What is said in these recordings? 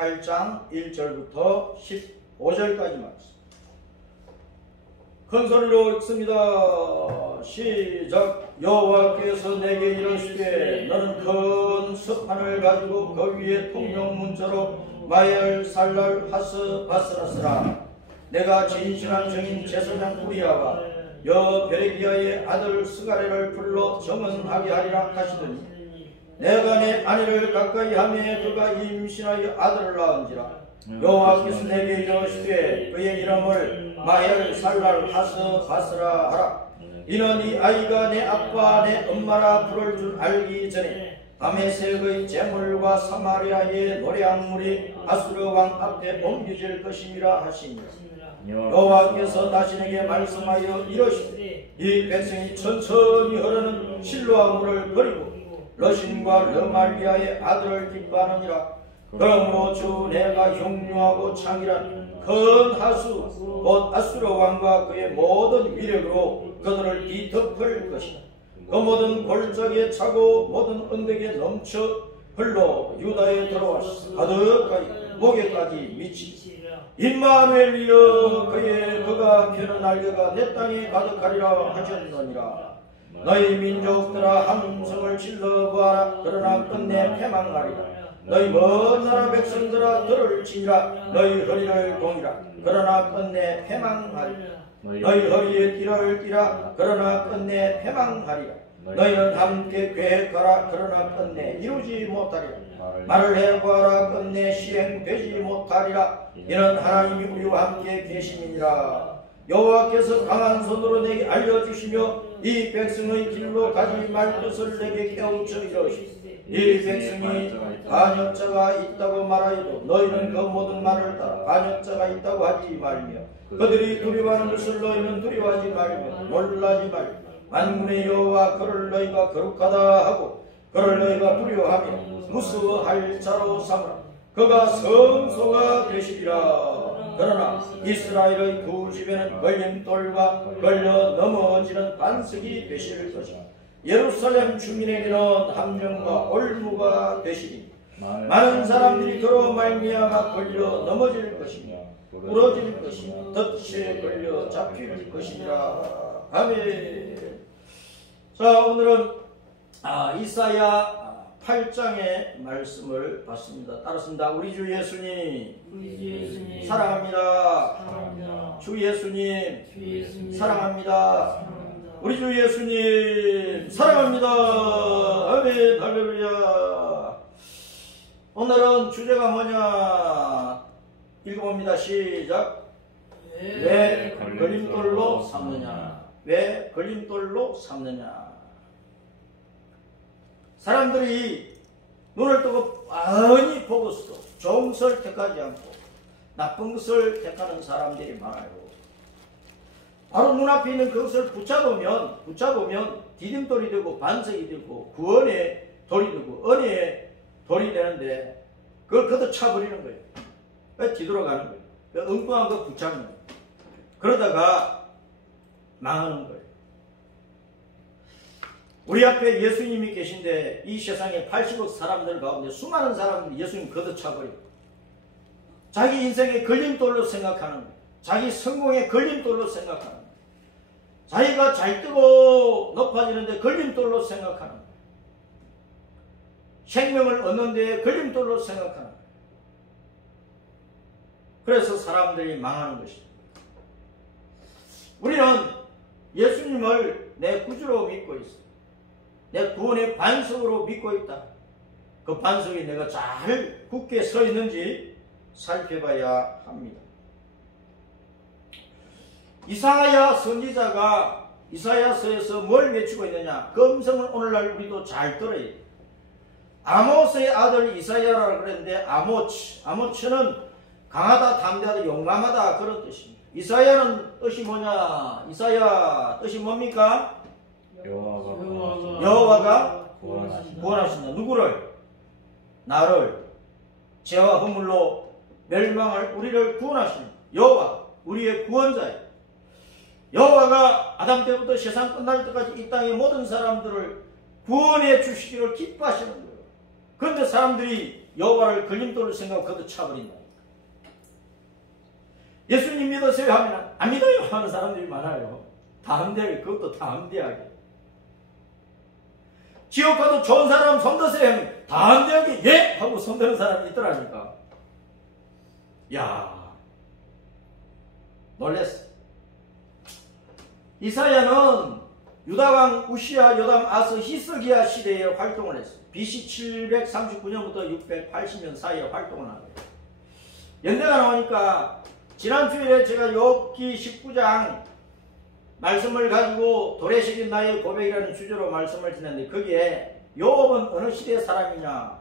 8장 1절부터 15절까지 말씀. 큰 소리로 읽습니다. 시작. 여호와께서 내게 이르시되 너는 큰 석판을 가지고 그 위에 통명문자로 마열 살랄 하스 바스라스라. 내가 진실한 증인 제사장 우리아와 여베레기야의 아들 스가랴를 불러 정언하게 하리라 하시더니 내가 내 아내를 가까이 하매 그가 임신하여 아들을 낳은지라. 여호와께서 내게 이르시되 그의 이름을 마열 살랄 하스 바스라 하라. 이는 이 아이가 내 아빠 내 엄마라 부를 줄 알기 전에 다메섹의 재물과 사마리아의 노래악물이 아수르 왕 앞에 옮겨질 것임이라 하시니라. 여호와께서 다시 내게 말씀하여 이르시되 이 백성이 천천히 흐르는 실로암 물을 버리고 러신과 르말리아의 아들을 기뻐하느니라. 그러므로 주 내가 흉흉하고 창이란 큰 하수 곧 아수르 왕과 그의 모든 위력으로 그들을 뒤덮을 것이다. 그 모든 골짜기에 차고 모든 언덕에 넘쳐 흘러 유다에 들어와서 가득하게 목에까지 미치니 임마누엘이여 그가 펴는 날개가 내 땅에 가득하리라 하셨느니라. 너희 민족들아 함성을 질러 보아라. 그러나 끝내 패망하리라. 너희 먼 나라 백성들아 들을 지니라. 너희 허리를 동이라. 그러나 끝내 패망하리라. 너희 허리에 띠를 띠라. 그러나 끝내 패망하리라. 너희는 함께 계획하라. 그러나 끝내 이루지 못하리라. 말을 해보아라. 끝내 실행되지 못하리라. 이는 하나님이 우리와 함께 계심이니라. 여호와께서 강한 손으로 내게 알려주시며 이 백성의 길로 가지 말 것을 내게 깨우쳐 이르시되 이 백성이 반역자가 있다고 말하여도 너희는 그 모든 말을 따라 반역자가 있다고 하지 말며 그들이 두려워하는 것을 너희는 두려워하지 말며 놀라지 말며 만군의 여호와 그를 너희가 거룩하다 하고 그를 너희가 두려워하며 무서워할 자로 삼으라. 그가 성소가 되시리라. 그러나 이스라엘의 두 집에는 걸림돌과 걸려 넘어지는 반석이 되실 것이다. 예루살렘 주민에게는 함정과 올무가 되시니 많은 사람들이 그로 말미암아 걸려 넘어질 것이며 부러질 것이며 덫에 걸려 잡힐 것이니라. 아멘. 자, 오늘은 이사야 8장의 말씀을 봤습니다. 따랐습니다. 우리 주 예수님, 사랑합니다. 주 예수님, 사랑합니다. 우리 주 예수님 사랑합니다. 아멘. 할렐루야. 오늘은 주제가 뭐냐 읽어봅니다. 시작. 왜 걸림돌로 삼느냐. 왜 걸림돌로 삼느냐. 사람들이 눈을 뜨고 많이 보고서도 좋은 것을 택하지 않고 나쁜 것을 택하는 사람들이 많아요. 바로 눈앞에 있는 그것을 붙잡으면 디딤돌이 되고 반석이 되고 구원의 돌이 되고 은혜의 돌이 되는데 그걸 걷어차버리는 거예요. 왜 뒤돌아가는 거예요. 그 엉뚱한 거 붙잡는 거예요. 그러다가 망하는 거예요. 우리 앞에 예수님이 계신데 이 세상에 80억 사람들 가운데 수많은 사람들이 예수님 걷어차버리고 자기 인생의 걸림돌로 생각하는 거예요. 자기 성공의 걸림돌로 생각하는 거예요. 자기가 잘 뜨고 높아지는데 걸림돌로 생각하는 거예요. 생명을 얻는 데에 걸림돌로 생각하는 거예요. 그래서 사람들이 망하는 것이죠. 우리는 예수님을 내 구주로 믿고 있어요. 내 구원의 반석으로 믿고 있다. 그 반석이 내가 잘 굳게 서 있는지 살펴봐야 합니다. 이사야 선지자가 이사야서에서 뭘 외치고 있느냐. 그 음성을 오늘날 우리도 잘 들어야 돼요. 아모스의 아들 이사야라고 그랬는데 아모츠는 강하다, 담대하다, 용감하다 그런 뜻입니다. 이사야는 뜻이 뭐냐. 이사야 뜻이 뭡니까? 여호와가 구원하신다. 누구를? 나를 죄와 허물로 멸망할 우리를 구원하시는 여호와, 우리의 구원자예요. 여호와가 아담 때부터 세상 끝날 때까지 이 땅의 모든 사람들을 구원해 주시기를 기뻐하시는 거예요. 그런데 사람들이 여호와를 걸림돌을 생각하고 걷어차버린다. 예수님 믿으세요 하면 안 믿어요 하는 사람들이 많아요. 담대하게, 그것도 담대하게. 지옥 가도 좋은 사람 손드세요 하면 담대하게 예! 하고 손드는 사람이 있더라니까. 야, 놀랬어. 이사야는 유다왕 우시야, 요담, 아스, 히스기야 시대에 활동을 했어요. BC 739년부터 680년 사이에 활동을 한 거예요. 연대가 나오니까 지난주에 제가 욥기 19장 말씀을 가지고 도래식인 나의 고백이라는 주제로 말씀을 드렸는데 거기에 욥은 어느 시대의 사람이냐,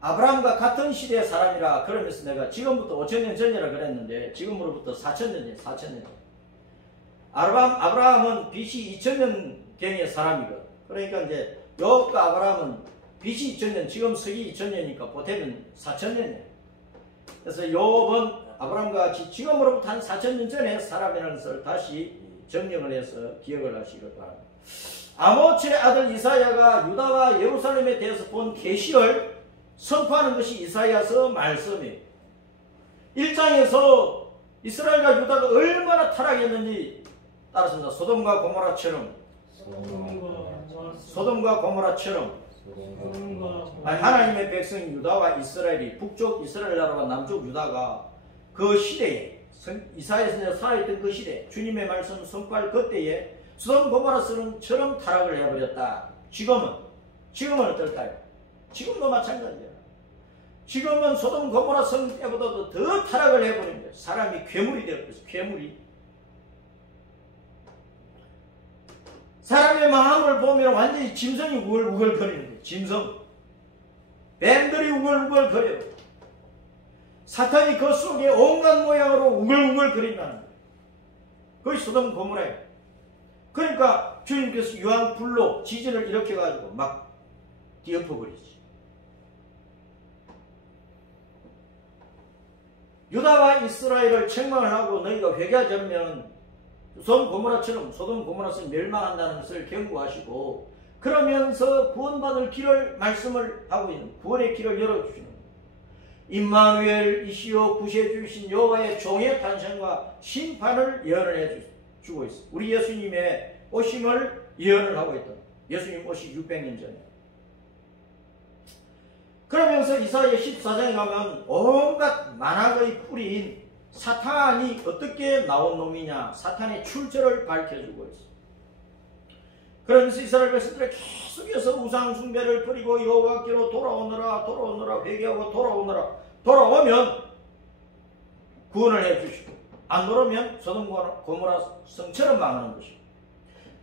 아브라함과 같은 시대의 사람이라 그러면서 내가 지금부터 5천년 전이라 그랬는데 지금으로부터 4천년이에요. 4천년. 아브라함은 BC 2000년경의 사람이거든. 그러니까 이제 욥과 아브라함은 BC 2000년, 지금 서기 2000년이니까 보태면 4000년이에요. 그래서 욥은 아브라함과 같이 지금으로부터 한 4000년 전의 사람이라는 것을 다시 정령을 해서 기억을 하시길 바랍니다. 아모츠의 아들 이사야가 유다와 예루살렘에 대해서 본 계시를 선포하는 것이 이사야서 말씀이에요. 1장에서 이스라엘과 유다가 얼마나 타락했는지 따랐습니다. 소돔과 고모라처럼 하나님의 백성 유다와 이스라엘이, 북쪽 이스라엘 나라와 남쪽 유다가 그 시대에, 이사야 선지자가 살아있던 그 시대, 주님의 말씀 선포할 그때에 소돔 고모라처럼 타락을 해버렸다. 지금은 어떨까요? 지금도 마찬가지야. 지금은 소돔 고모라 성 때보다도 더 타락을 해버린 거예요. 사람이 괴물이 되었어요. 괴물이. 사람의 마음을 보면 완전히 짐승이 우글우글 거리는 거예요. 짐승. 뱀들이 우글우글 거려요. 사탄이 그 속에 온갖 모양으로 우글우글 거린다는 거예요. 그것이 소돔 고모라예요. 그러니까 주님께서 유황 불로 지진을 일으켜가지고 막 뒤엎어버리지. 유다와 이스라엘을 책망을 하고 너희가 회개하지 않으면 소돔 고모라처럼 멸망한다는 것을 경고하시고, 그러면서 구원받을 길을 말씀을 하고 있는, 구원의 길을 열어주시는 거예요. 임마누엘 이시오 구세주이신 여호와의 종의 탄생과 심판을 예언을 해주고 있어요. 우리 예수님의 오심을 예언을 하고 있던, 예수님 오시 600년 전에. 그러면서 이사야 14장에 가면 온갖 만악의 뿌리인 사탄이 어떻게 나온 놈이냐, 사탄의 출처를 밝혀주고 있어요. 그러면서 이스라엘 백성들이 계속해서 우상 숭배를 버리고 여호와께로 돌아오느라 회개하고 돌아오면 구원을 해주시고, 안 돌아오면 소돔 고모라 성처럼 망하는 것이고,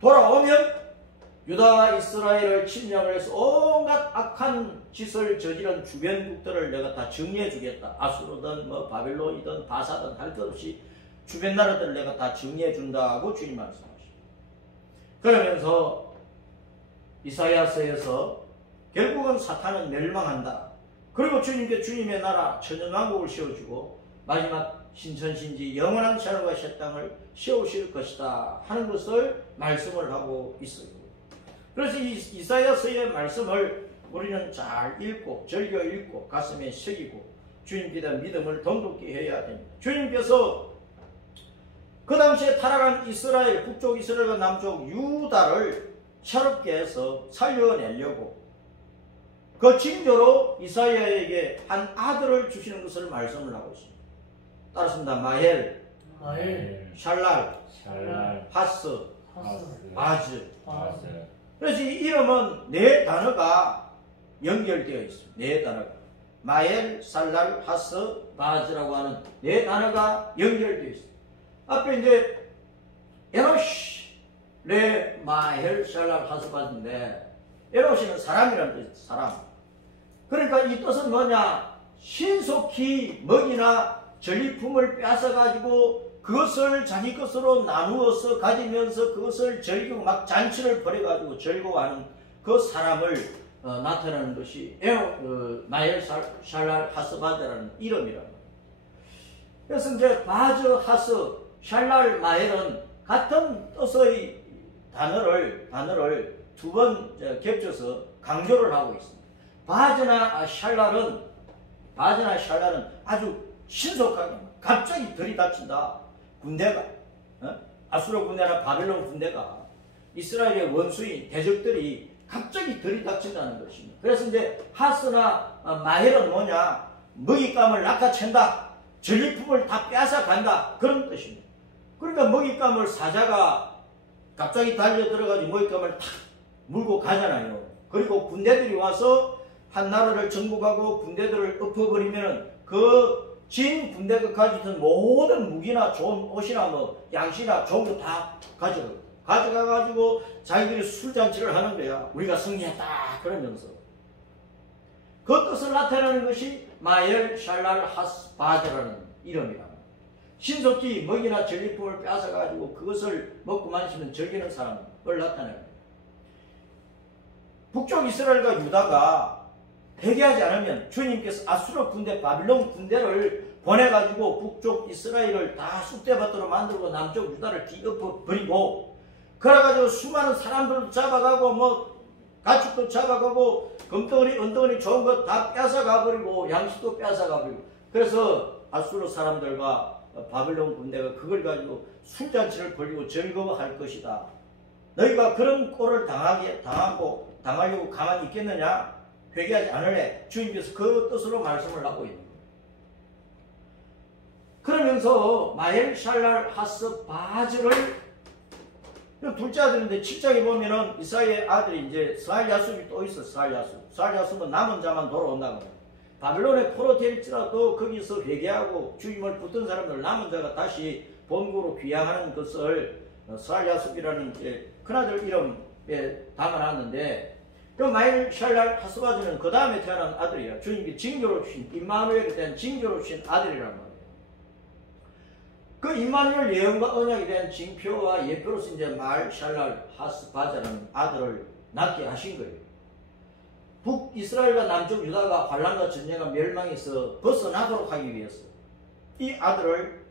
돌아오면 유다와 이스라엘을 침략을 해서 온갖 악한 짓을 저지른 주변국들을 내가 다 정리해 주겠다. 아수르든 바벨론이든 바사든 할 것 없이 주변 나라들을 내가 다 정리해 준다고 주님 말씀하시죠. 그러면서 이사야서에서 결국은 사탄은 멸망한다. 그리고 주님께 주님의 나라 천년왕국을 세워주고 마지막 신천신지 영원한 자유와 새 땅을 세우실 것이다 하는 것을 말씀을 하고 있어요. 그래서 이 이사야서의 말씀을 우리는 잘 읽고 즐겨 읽고 가슴에 새기고 주님께 대한 믿음을 돈독히 해야 됩니다. 주님께서 그 당시에 타락한 이스라엘, 북쪽 이스라엘과 남쪽 유다를 새롭게 해서 살려내려고 그 징조로 이사야에게 한 아들을 주시는 것을 말씀을 하고 있습니다. 따랐습니다. 마헬, 샬랄, 하스, 바즈. 그래서 이 이름은 네 단어가 연결되어 있습니다. 네 단어가. 마헬, 살랄, 하스, 바즈라고 하는 네 단어가 연결되어 있습니다. 앞에 이제 에노시, 레, 마헬, 샬랄, 하스, 바즈인데 에노시는 사람이라는 뜻이에요. 사람. 그러니까 이 뜻은 뭐냐? 신속히 먹이나 전리품을 뺏어가지고 그것을 자기 것으로 나누어서 가지면서 그것을 즐기고 막 잔치를 벌여가지고 즐거워하는 그 사람을 나타내는 것이 마헬, 샬랄, 하스, 바즈라는 이름이라는 거예요. 그래서 이제 바즈, 하스, 샬랄, 마헬은 같은 뜻의 단어를 두 번 겹쳐서 강조를 하고 있습니다. 바즈나 샬랄은 바즈나 샬라는 아주 신속하게 갑자기 들이닥친다. 군대가 아수르 군대나 바벨론 군대가 이스라엘의 원수인 대적들이 갑자기 들이닥친다는 것입니다. 그래서 이제 하스나 마헬은 뭐냐? 먹잇감을 낚아챈다. 전리품을 다 뺏어간다. 그런 뜻입니다. 그러니까 먹잇감을 사자가 갑자기 달려 들어가지고 먹잇감을 탁 물고 가잖아요. 그리고 군대들이 와서 한 나라를 정복하고 군대들을 엎어버리면 그 진 군대가 가지고 있던 모든 무기나 좋은 옷이나 뭐 양식이나 좋은 거 다 가져가가지고 자기들이 술잔치를 하는 거야. 우리가 승리했다 그러면서 그 뜻을 나타내는 것이 마엘 샬랄 하스 바드라는 이름이랍니다. 신속히 먹이나 전리품을 뺏어가지고 그것을 먹고 마시면 즐기는 사람을 나타내는 거예요. 북쪽 이스라엘과 유다가 회개하지 않으면 주님께서 아수르 군대, 바빌론 군대를 보내가지고 북쪽 이스라엘을 다 쑥대밭으로 만들고 남쪽 유다를 뒤엎어버리고 그래가지고 수많은 사람들도 잡아가고 뭐 가축도 잡아가고 금덩어리, 은덩어리 좋은 거 다 뺏어가버리고 양식도 뺏어가버리고 그래서 아수르 사람들과 바빌론 군대가 그걸 가지고 술잔치를 벌이고 즐거워할 것이다. 너희가 그런 꼴을 당하려고 가만히 있겠느냐? 회개하지 않을래? 주님께서 그 뜻으로 말씀을 하고 있는 거예요. 그러면서 마엘 샬랄 하스 바즈를 둘째 아들인데 7장에 보면은 이사야의 아들이 이제 스알야숲이 또 있어. 스알야숲은 남은 자만 돌아온다고 해요. 바빌론에 포로될지라도 거기서 회개하고 주님을 붙든 사람들 남은 자가 다시 본국으로 귀향하는 것을 스알야숲이라는 큰아들 이름에 담아놨는데 그 마엘 샬랄 하스바즈는 그 다음에 태어난 아들이야. 주님이 징조로 주신 임마누엘에 대한 징조로 주신 아들이란 말이에요. 그 임마누엘 예언과 언약에 대한 징표와 예표로서 이제 마엘 샬랄 하스바즈라는 아들을 낳게 하신 거예요. 북이스라엘과 남쪽 유다가 환란과 전쟁과 멸망에서 벗어나도록 하기 위해서 이 아들을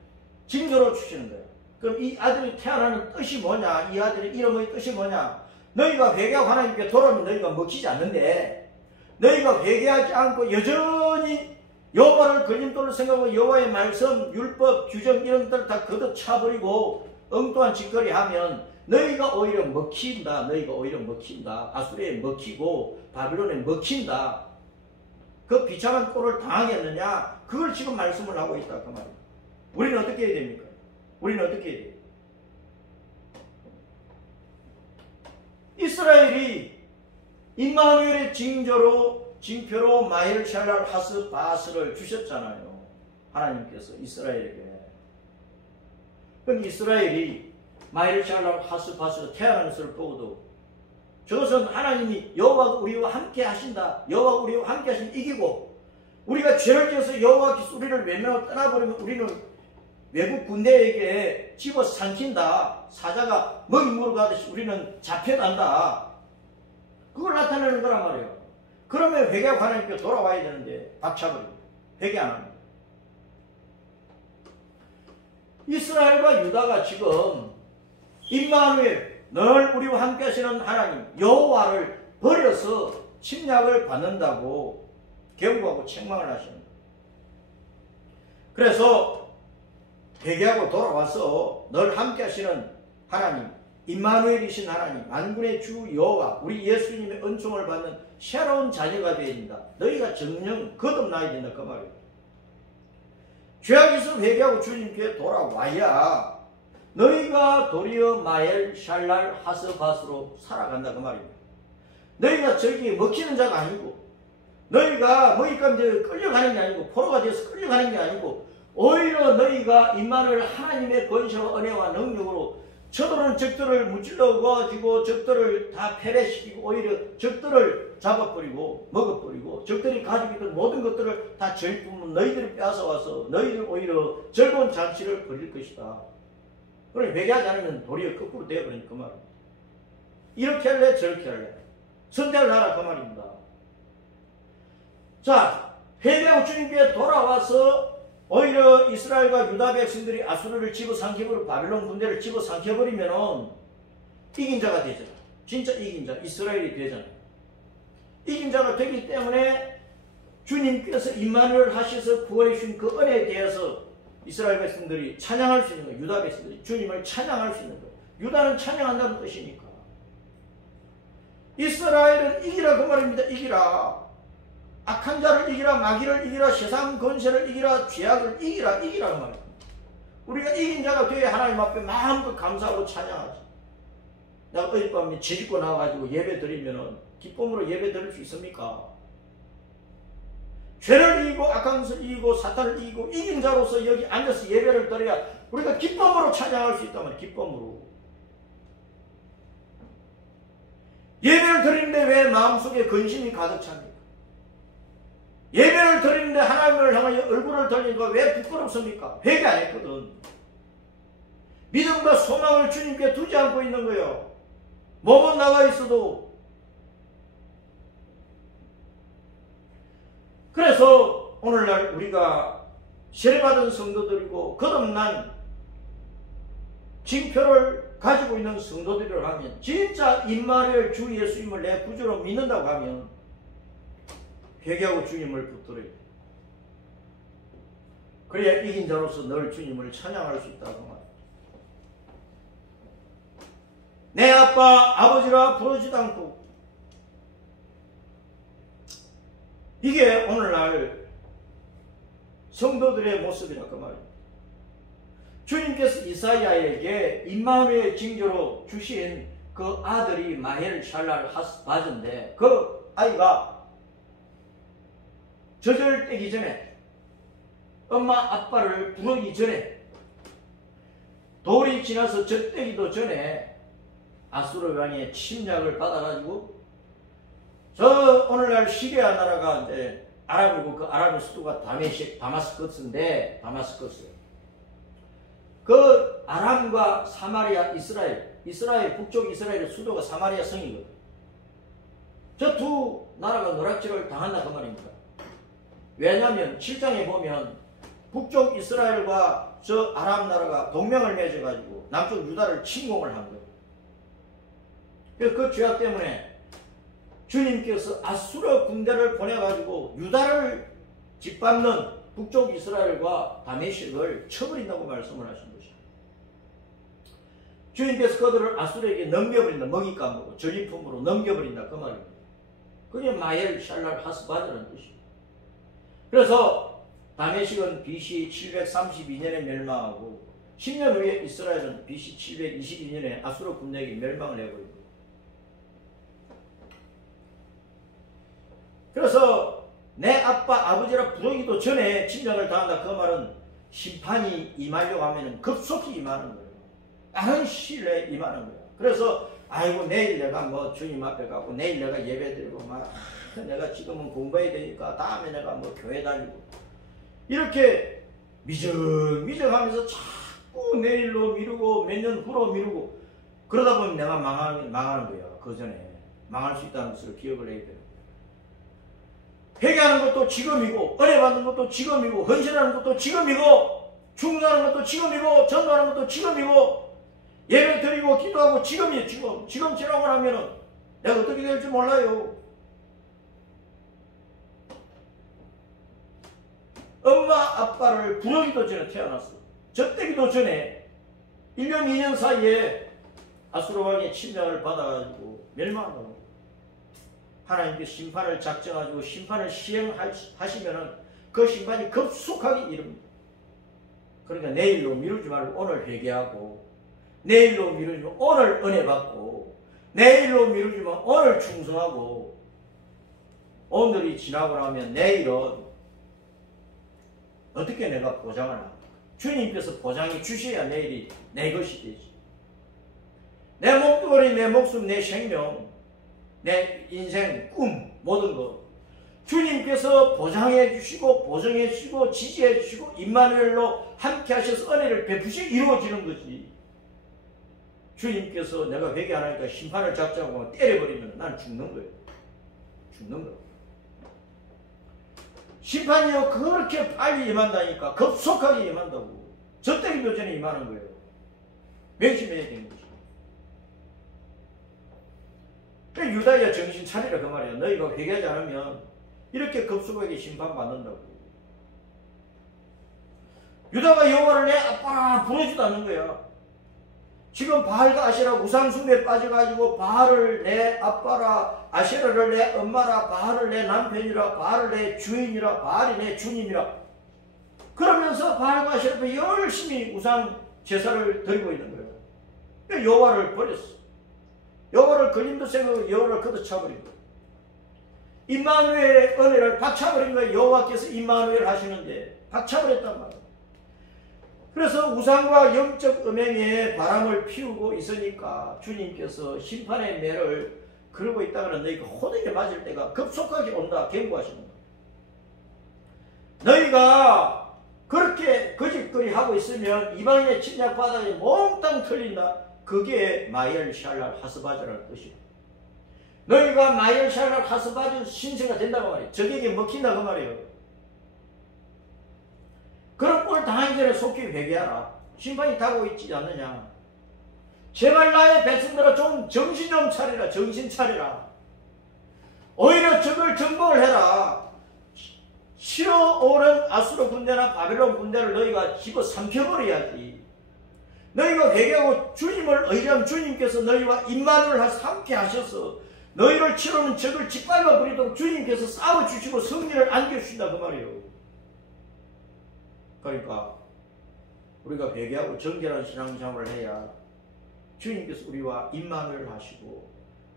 징조로 주시는 거예요. 그럼 이 아들이 태어나는 뜻이 뭐냐? 이 아들의 이름의 뜻이 뭐냐? 너희가 회개하고 하나님께 돌아오면 너희가 먹히지 않는데 너희가 회개하지 않고 여전히 여호와를 걸림돌로 생각하고 여호와의 말씀, 율법, 규정 이런 것들 다 걷어차버리고 엉뚱한 짓거리 하면 너희가 오히려 먹힌다. 아수르에 먹히고 바빌론에 먹힌다. 그 비참한 꼴을 당하겠느냐? 그걸 지금 말씀을 하고 있다 그 말이에요. 우리는 어떻게 해야 됩니까? 우리는 어떻게 해야 돼요? 이스라엘이 임마누엘의 징표로 마엘 샬랄 하스 바스를 주셨잖아요. 하나님께서 이스라엘에게. 그럼 이스라엘이 마엘 샬랄 하스 바스가 태어난 것을 보고도 저것은 하나님이 여호와가 우리와 함께 하신다. 여호와가 우리와 함께 하신 이기고 우리가 죄를 지어서 여호와께서 우리를 외면하고 떠나버리면 우리는 외국 군대에게 집어 삼킨다. 사자가 먹이 물어가듯이 우리는 잡혀간다. 그걸 나타내는 거란 말이에요. 그러면 회개하고 하나님께 돌아와야 되는데 박차버리고 회개 안 합니다. 이스라엘과 유다가 지금 임마누엘 늘 우리와 함께 하시는 하나님 여호와를 버려서 침략을 받는다고 경고하고 책망을 하시는 거예요. 그래서 회개하고 돌아와서 늘 함께 하시는 하나님 임마누엘이신 하나님 만군의 주 여호와 우리 예수님의 은총을 받는 새로운 자녀가 되어야 된다. 너희가 정령 거듭나야 된다 그 말이에요. 죄악에서 회개하고 주님께 돌아와야 너희가 도리어 마엘 샬랄 하스바스로 살아간다 그 말입니다. 너희가 저기에 먹히는 자가 아니고 너희가 먹잇감에 끌려가는 게 아니고 포로가 되어서 끌려가는 게 아니고 오히려 너희가 임마누엘 하나님의 권세와 은혜와 능력으로 저들은 적들을 무찔러 가지고 적들을 다 패배시키고 오히려 적들을 잡아버리고 먹어버리고 적들이 가지고 있던 모든 것들을 다 전리품은 너희들이 빼앗아와서 너희들 오히려 즐거운 잔치를 벌일 것이다. 그러니 회개하지 않으면 도리어 거꾸로 되어버리는 그 말입니다. 이렇게 할래 저렇게 할래 선택을 하라 그 말입니다. 자, 회개하고 주님께 돌아와서 오히려 이스라엘과 유다 백성들이 아수르를 집어삼켜버리고 바빌론 군대를 집어삼켜버리면 이긴 자가 되잖아. 진짜 이긴 자, 이스라엘이 되잖아요. 이긴 자가 되기 때문에 주님께서 임마누엘 하셔서 구원해 주신 그 은혜에 대해서 이스라엘 백성들이 찬양할 수 있는 거예요. 유다 백성들이 주님을 찬양할 수 있는 거예요. 유다는 찬양한다는 뜻이니까. 이스라엘은 이기라 그 말입니다. 이기라. 악한 자를 이기라, 마귀를 이기라, 세상 권세를 이기라, 죄악을 이기라 그 말입니다. 우리가 이긴 자가 되어 하나님 앞에 마음껏 감사하고 찬양하지. 내가 어젯밤에 지집고 나와가지고 예배 드리면은 기쁨으로 예배 드릴 수 있습니까? 죄를 이기고 악한 것을 이기고 사탄을 이기고 이긴 자로서 여기 앉아서 예배를 드려야 우리가 기쁨으로 찬양할 수 있다면 기쁨으로. 예배를 드리는데 왜 마음속에 근심이 가득 찹니까? 예배를 드리는데 하나님을 향하여 얼굴을 돌리니까 왜 부끄럽습니까? 회개 안 했거든. 믿음과 소망을 주님께 두지 않고 있는 거예요. 몸은 나가 있어도. 그래서 오늘날 우리가 세례받은 성도들이고 거듭난 징표를 가지고 있는 성도들이라고 하면 진짜 임마누엘 주 예수님을 내 구주로 믿는다고 하면 회개하고 주님을 붙들어야 돼. 그래야 이긴 자로서 늘 주님을 찬양할 수 있다고 말합니다. 내 아빠 아버지라 부르지도 않고, 이게 오늘날 성도들의 모습이라 그 말입니다. 주님께서 이사야에게 임마누엘 징조로 주신 그 아들이 마헬 샬랄 하스바즈인데 그 아이가 저절되기 전에, 엄마 아빠를 부르기 전에, 돌이 지나서 젖되기도 전에 아수르 왕의 침략을 받아가지고 저 오늘날 시리아 나라가 이제 아랍이고 그 아랍의 수도가 다마스커스인데, 그 아람과 사마리아, 이스라엘 북쪽 이스라엘의 수도가 사마리아 성이거든. 저 두 나라가 노략질을 당한다 그 말입니다. 왜냐하면 7장에 보면 북쪽 이스라엘과 저 아람 나라가 동맹을 맺어가지고 남쪽 유다를 침공을 한 거예요. 그래서 그 죄악 때문에 주님께서 아수르 군대를 보내가지고 유다를 짓밟는 북쪽 이스라엘과 다메섹을 쳐버린다고 말씀을 하신 것이죠. 주님께서 그들을 아수르에게 넘겨버린다. 먹잇 감으로, 전리품으로 넘겨버린다 그 말입니다. 그게 마헬 샬랄 하스바드라는 뜻이에요. 그래서 다메섹은 BC 732년에 멸망하고 10년 후에 이스라엘은 BC 722년에 아수르 군대에게 멸망을 해버립니다. 그래서 내 아빠 아버지라 부르기도 전에 침략을 당한다 그 말은 심판이 임하려고 하면 급속히 임하는 거예요. 빠른 시일 내에 임하는 거예요. 그래서 아이고 내일 내가 뭐 주님 앞에 가고 내일 내가 예배 드리고 막 내가 지금은 공부해야 되니까 다음에 내가 뭐 교회 다니고 이렇게 미적미적하면서 자꾸 내일로 미루고 몇 년 후로 미루고 그러다 보면 내가 망하는 거예요. 그 전에 망할 수 있다는 것을 기억을 해야 돼요. 회개하는 것도 지금이고, 은혜 받는 것도 지금이고, 헌신하는 것도 지금이고, 충성하는 것도 지금이고, 전도하는 것도 지금이고, 예배 드리고 기도하고 지금이에요. 지금 지나고 나면은 내가 어떻게 될지 몰라요. 엄마 아빠를 부르기도 전에 태어났어. 젖되기도 전에 1년 2년 사이에 아수르 왕의 침략을 받아가지고 멸망하는 거예요. 하나님께서 심판을 작정하시고 심판을 시행하시면은 그 심판이 급속하게 이릅니다. 그러니까 내일로 미루지 말고 오늘 회개하고, 내일로 미루지만 오늘 은혜 받고, 내일로 미루지만 오늘 충성하고, 오늘이 지나고 나면 내일은 어떻게 내가 보장을 합니까? 주님께서 보장해 주셔야 내일이 내 것이 되지. 내 목도리, 내 목숨, 내 생명, 내 인생, 꿈, 모든 것 주님께서 보장해 주시고 보정해 주시고 지지해 주시고 임마누엘로 함께 하셔서 은혜를 베푸시 이루어지는 거지. 주님께서 내가 회개 안 하니까 심판을 작정하고 때려버리면 난 죽는 거예요. 죽는 거예요. 심판이요 그렇게 빨리 임한다니까, 급속하게 임한다고. 젖되기도 전에 임하는 거예요. 명심해야 되는 거죠. 유다야 정신 차리라 그 말이에요. 너희가 회개하지 않으면 이렇게 급속하게 심판받는다고. 유다가 여호와를 내 아빠라 부르지도 않는 거야. 지금 바알과 아세라 우상숭배에 빠져가지고 바알을 내 아빠라, 아세라를 내 엄마라, 바알을 내 남편이라, 바알을 내 주인이라, 바알이 내 주님이라, 그러면서 바알과 아세라 앞에 열심히 우상 제사를 드리고 있는 거예요. 여호와를 버렸어. 여호와를 그림도 생각하고 여호와를 걷어차버린 거예요. 임마누엘의 은혜를 박차버린 거예요. 여호와께서 임마누엘 하시는데 박차버렸단 말이에요. 그래서 우상과 영적 음행에 바람을 피우고 있으니까 주님께서 심판의 매를 그러고 있다가 너희가 호되게 맞을 때가 급속하게 온다 경고하시는 거예요. 너희가 그렇게 거짓거리 하고 있으면 이방인의 침략 바닥에 몽땅 틀린다. 그게 마엘 샬랄 하스바즈라는 뜻이에요. 너희가 마엘 샬랄 하스바즈 신세가 된다고 말이에요. 적에게 먹힌다 그 말이에요. 그런 꼴 당하기 전에 속히 회개하라. 심판이 다가오고 있지 않느냐. 제발 나의 백성들아 좀 정신 좀 차리라. 정신 차리라. 오히려 적을 정복을 해라. 실어오른 아수르 군대나 바벨론 군대를 너희가 집어삼켜버려야지. 너희가 회개하고 주님을 의지하면 주님께서 너희와 임마누엘 함께 하셔서 너희를 치러는 적을 짓밟아 버리도록 주님께서 싸워주시고 승리를 안겨주신다 그 말이에요. 그러니까 우리가 회개하고 정결한 신앙생활을 해야 주님께서 우리와 임마누엘 하시고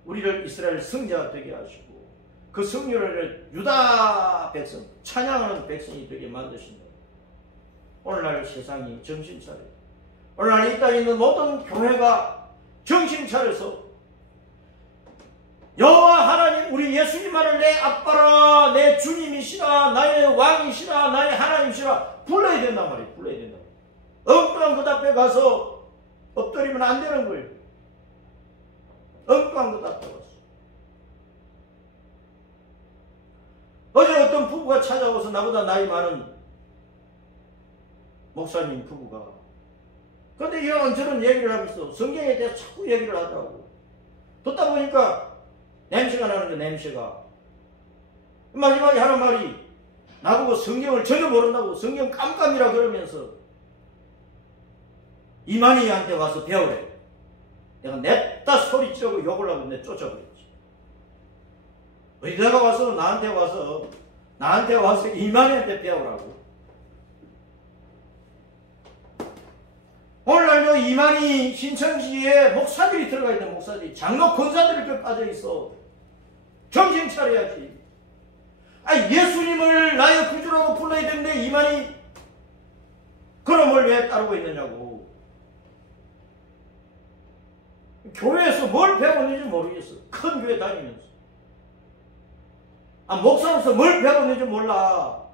우리를 이스라엘 승자가 되게 하시고 그 승리를 유다 백성, 찬양하는 백성이 되게 만드신다. 오늘날 세상이 정신 차려. 오늘날 이 땅에 있는 모든 교회가 정신 차려서 여호와 하나님 우리 예수님만을 내 아빠라, 내 주님이시라, 나의 왕이시라, 나의 하나님이시라 불러야 된단 말이에요. 불러야 된다. 엉뚱한 것 앞에 가서 엎드리면 안 되는 거예요. 엉뚱한 것 앞에 가서. 어제 어떤 부부가 찾아와서 나보다 나이 많은 목사님 부부가, 그런데 이런저런 얘기를 하면서 성경에 대해서 자꾸 얘기를 하더라고. 듣다 보니까 냄새가 나는 거야. 냄새가. 마지막에 하는 말이 나보고 성경을 전혀 모른다고 성경 깜깜이라 그러면서 이만희한테 와서 배우래. 내가 냅다 소리 지르고 욕을 하고 내 쫓아버렸지. 내가 와서 나한테 와서 이만희한테 배우라고. 오늘날도 이만희 신천지에 목사들이 들어가 있는 목사들이, 장로 권사들이 빠져있어. 정신 차려야지. 예수님을 나의 구주라고 불러야 되는데 이만희 그놈을 왜 따르고 있느냐고. 교회에서 뭘 배웠는지 모르겠어. 큰 교회 다니면서. 목사로서 뭘 배웠는지 몰라.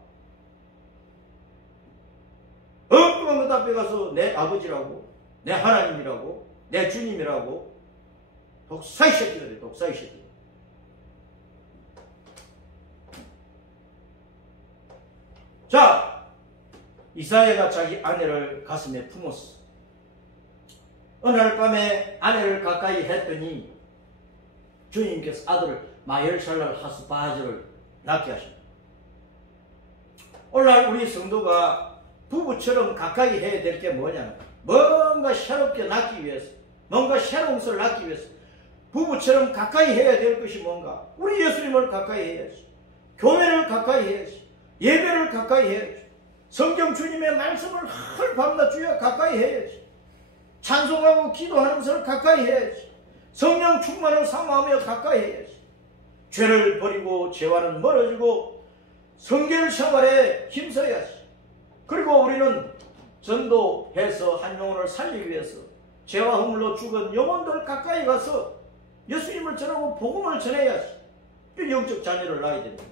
엉뚱한 것 앞에 가서 내 아버지라고, 내 하나님이라고, 내 주님이라고. 독사이 새끼들이, 독사이 새끼들. 자, 이사야가 자기 아내를 가슴에 품었어. 어느 날 밤에 아내를 가까이 했더니 주님께서 아들을 마엘샬랄 하스바즈를 낳게 하십니다. 오늘날 우리 성도가 부부처럼 가까이 해야 될 게 뭐냐, 뭔가 새롭게 낳기 위해서, 뭔가 새로운 것을 낳기 위해서 부부처럼 가까이 해야 될 것이 뭔가, 우리 예수님을 가까이 해야지, 교회를 가까이 해야지, 예배를 가까이 해야지, 성경 주님의 말씀을 할 밤낮 주여 가까이 해야지, 찬송하고 기도하는 것을 가까이 해야지, 성령 충만을 사모하며 가까이 해야지, 죄를 버리고 죄와는 멀어지고 성결 생활에 힘써야지. 그리고 우리는 전도해서 한 영혼을 살리기 위해서 죄와 허물로 죽은 영혼들 가까이 가서 예수님을 전하고 복음을 전해야지. 영적 자녀를 낳아야 됩니다.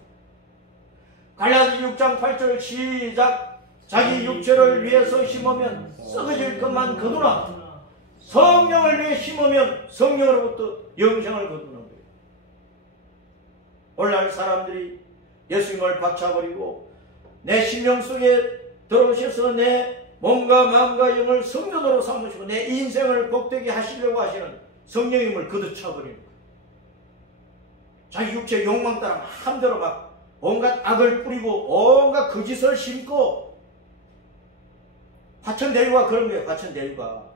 갈라디 6장 8절 시작. 자기 육체를 위해서 심으면 썩어질 것만 거두나 성령을 위해 심으면 성령으로부터 영생을 거두는 거예요. 오늘날 사람들이 예수님을 박차버리고 내 심령 속에 들어오셔서 내 몸과 마음과 영을 성전으로 삼으시고 내 인생을 복되게 하시려고 하시는 성령님을 걷어차버리는 거예요. 자기 육체 욕망 따라 마음대로 막 온갖 악을 뿌리고 온갖 거짓을 심고 화천대유가 그런 거예요. 화천대유가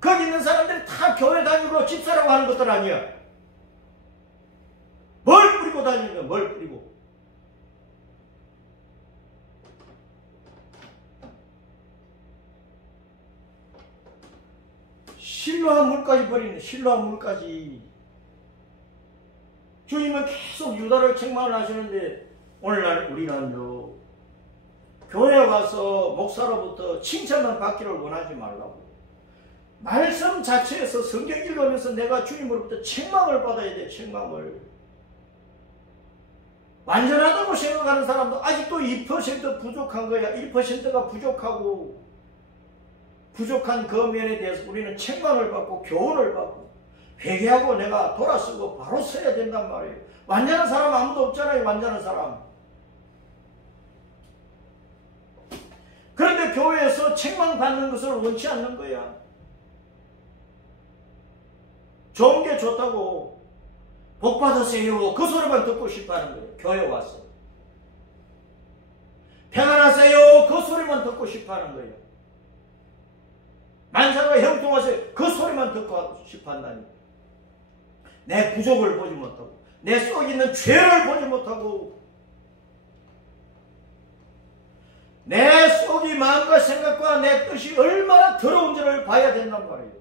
거기 있는 사람들이 다 교회 다니고 집사라고 하는 것들 아니야. 뭘 뿌리고 다니는 거야. 뭘 뿌리고. 신로한 물까지 버리는 신로한 물까지. 주님은 계속 유다를 책망을 하시는데 오늘날 우리는요 교회 가서 목사로부터 칭찬만 받기를 원하지 말라고. 말씀 자체에서 성경 읽으면서 내가 주님으로부터 책망을 받아야 돼. 책망을. 완전하다고 생각하는 사람도 아직도 2% 부족한 거야. 1%가 부족하고 부족한 그 면에 대해서 우리는 책망을 받고 교훈을 받고 회개하고 내가 돌아서고 바로 서야 된단 말이에요. 완전한 사람 아무도 없잖아요. 완전한 사람. 그런데 교회에서 책망받는 것을 원치 않는 거야. 좋은 게 좋다고 복 받으세요 그 소리만 듣고 싶어하는 거예요. 교회 와서 평안하세요 그 소리만 듣고 싶어하는 거예요. 만사가 형통하세요 그 소리만 듣고 싶어한다니. 내 부족을 보지 못하고 내 속 있는 죄를 보지 못하고 내 속이 마음과 생각과 내 뜻이 얼마나 더러운지를 봐야 된단 말이에요.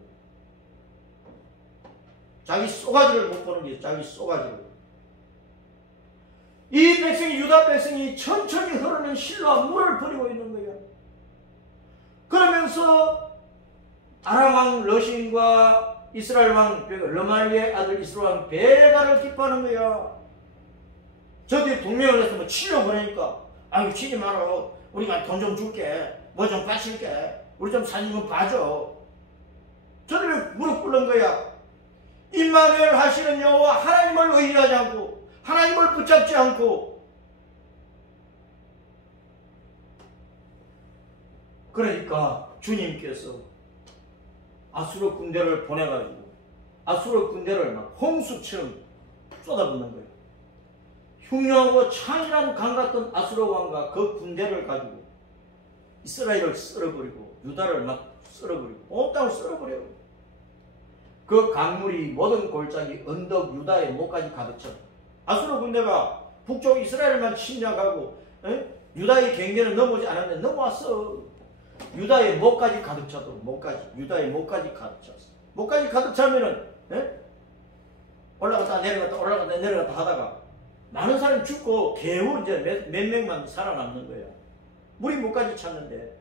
자기 쏘가지를 못 보는 게 자기 쏘가지를. 이 백성이 유다 백성이 천천히 흐르는 실로와 물을 버리고 있는 거예요. 그러면서 아람 왕 러신과 이스라엘 왕 르말리의 아들 이스라엘 왕 베가를 기뻐하는 거야. 저들이 동맹을 해서 뭐 치려 보내니까 아유 치지 마라. 우리가 돈 좀 줄게. 뭐 좀 바칠게. 우리 좀 사진 좀 봐줘. 저들이 무릎 꿇는 거야. 임마누엘 하시는 여호와 하나님을 의지하지 않고 하나님을 붙잡지 않고 그러니까 주님께서 아수르 군대를 보내가지고 아수르 군대를 막 홍수처럼 쏟아붓는 거예요. 흉흉하고 창이란 강 같던 아수르 왕과 그 군대를 가지고 이스라엘을 썰어버리고 유다를 막 썰어버리고 온 땅을 썰어버려요. 그 강물이 모든 골짜기 언덕 유다의 목까지 가득 찼다. 아수르 군대가 북쪽 이스라엘만 침략하고 유다의 경계를 넘어오지 않았는데 넘어왔어. 유다의 목까지 가득 찼도록 목까지 유다의 목까지 가득 찼어. 목까지 가득 차면은 올라갔다 내려갔다 올라갔다 내려갔다 하다가 많은 사람이 죽고 겨우 이제 몇 명만 살아남는 거야. 물이 목까지 찼는데.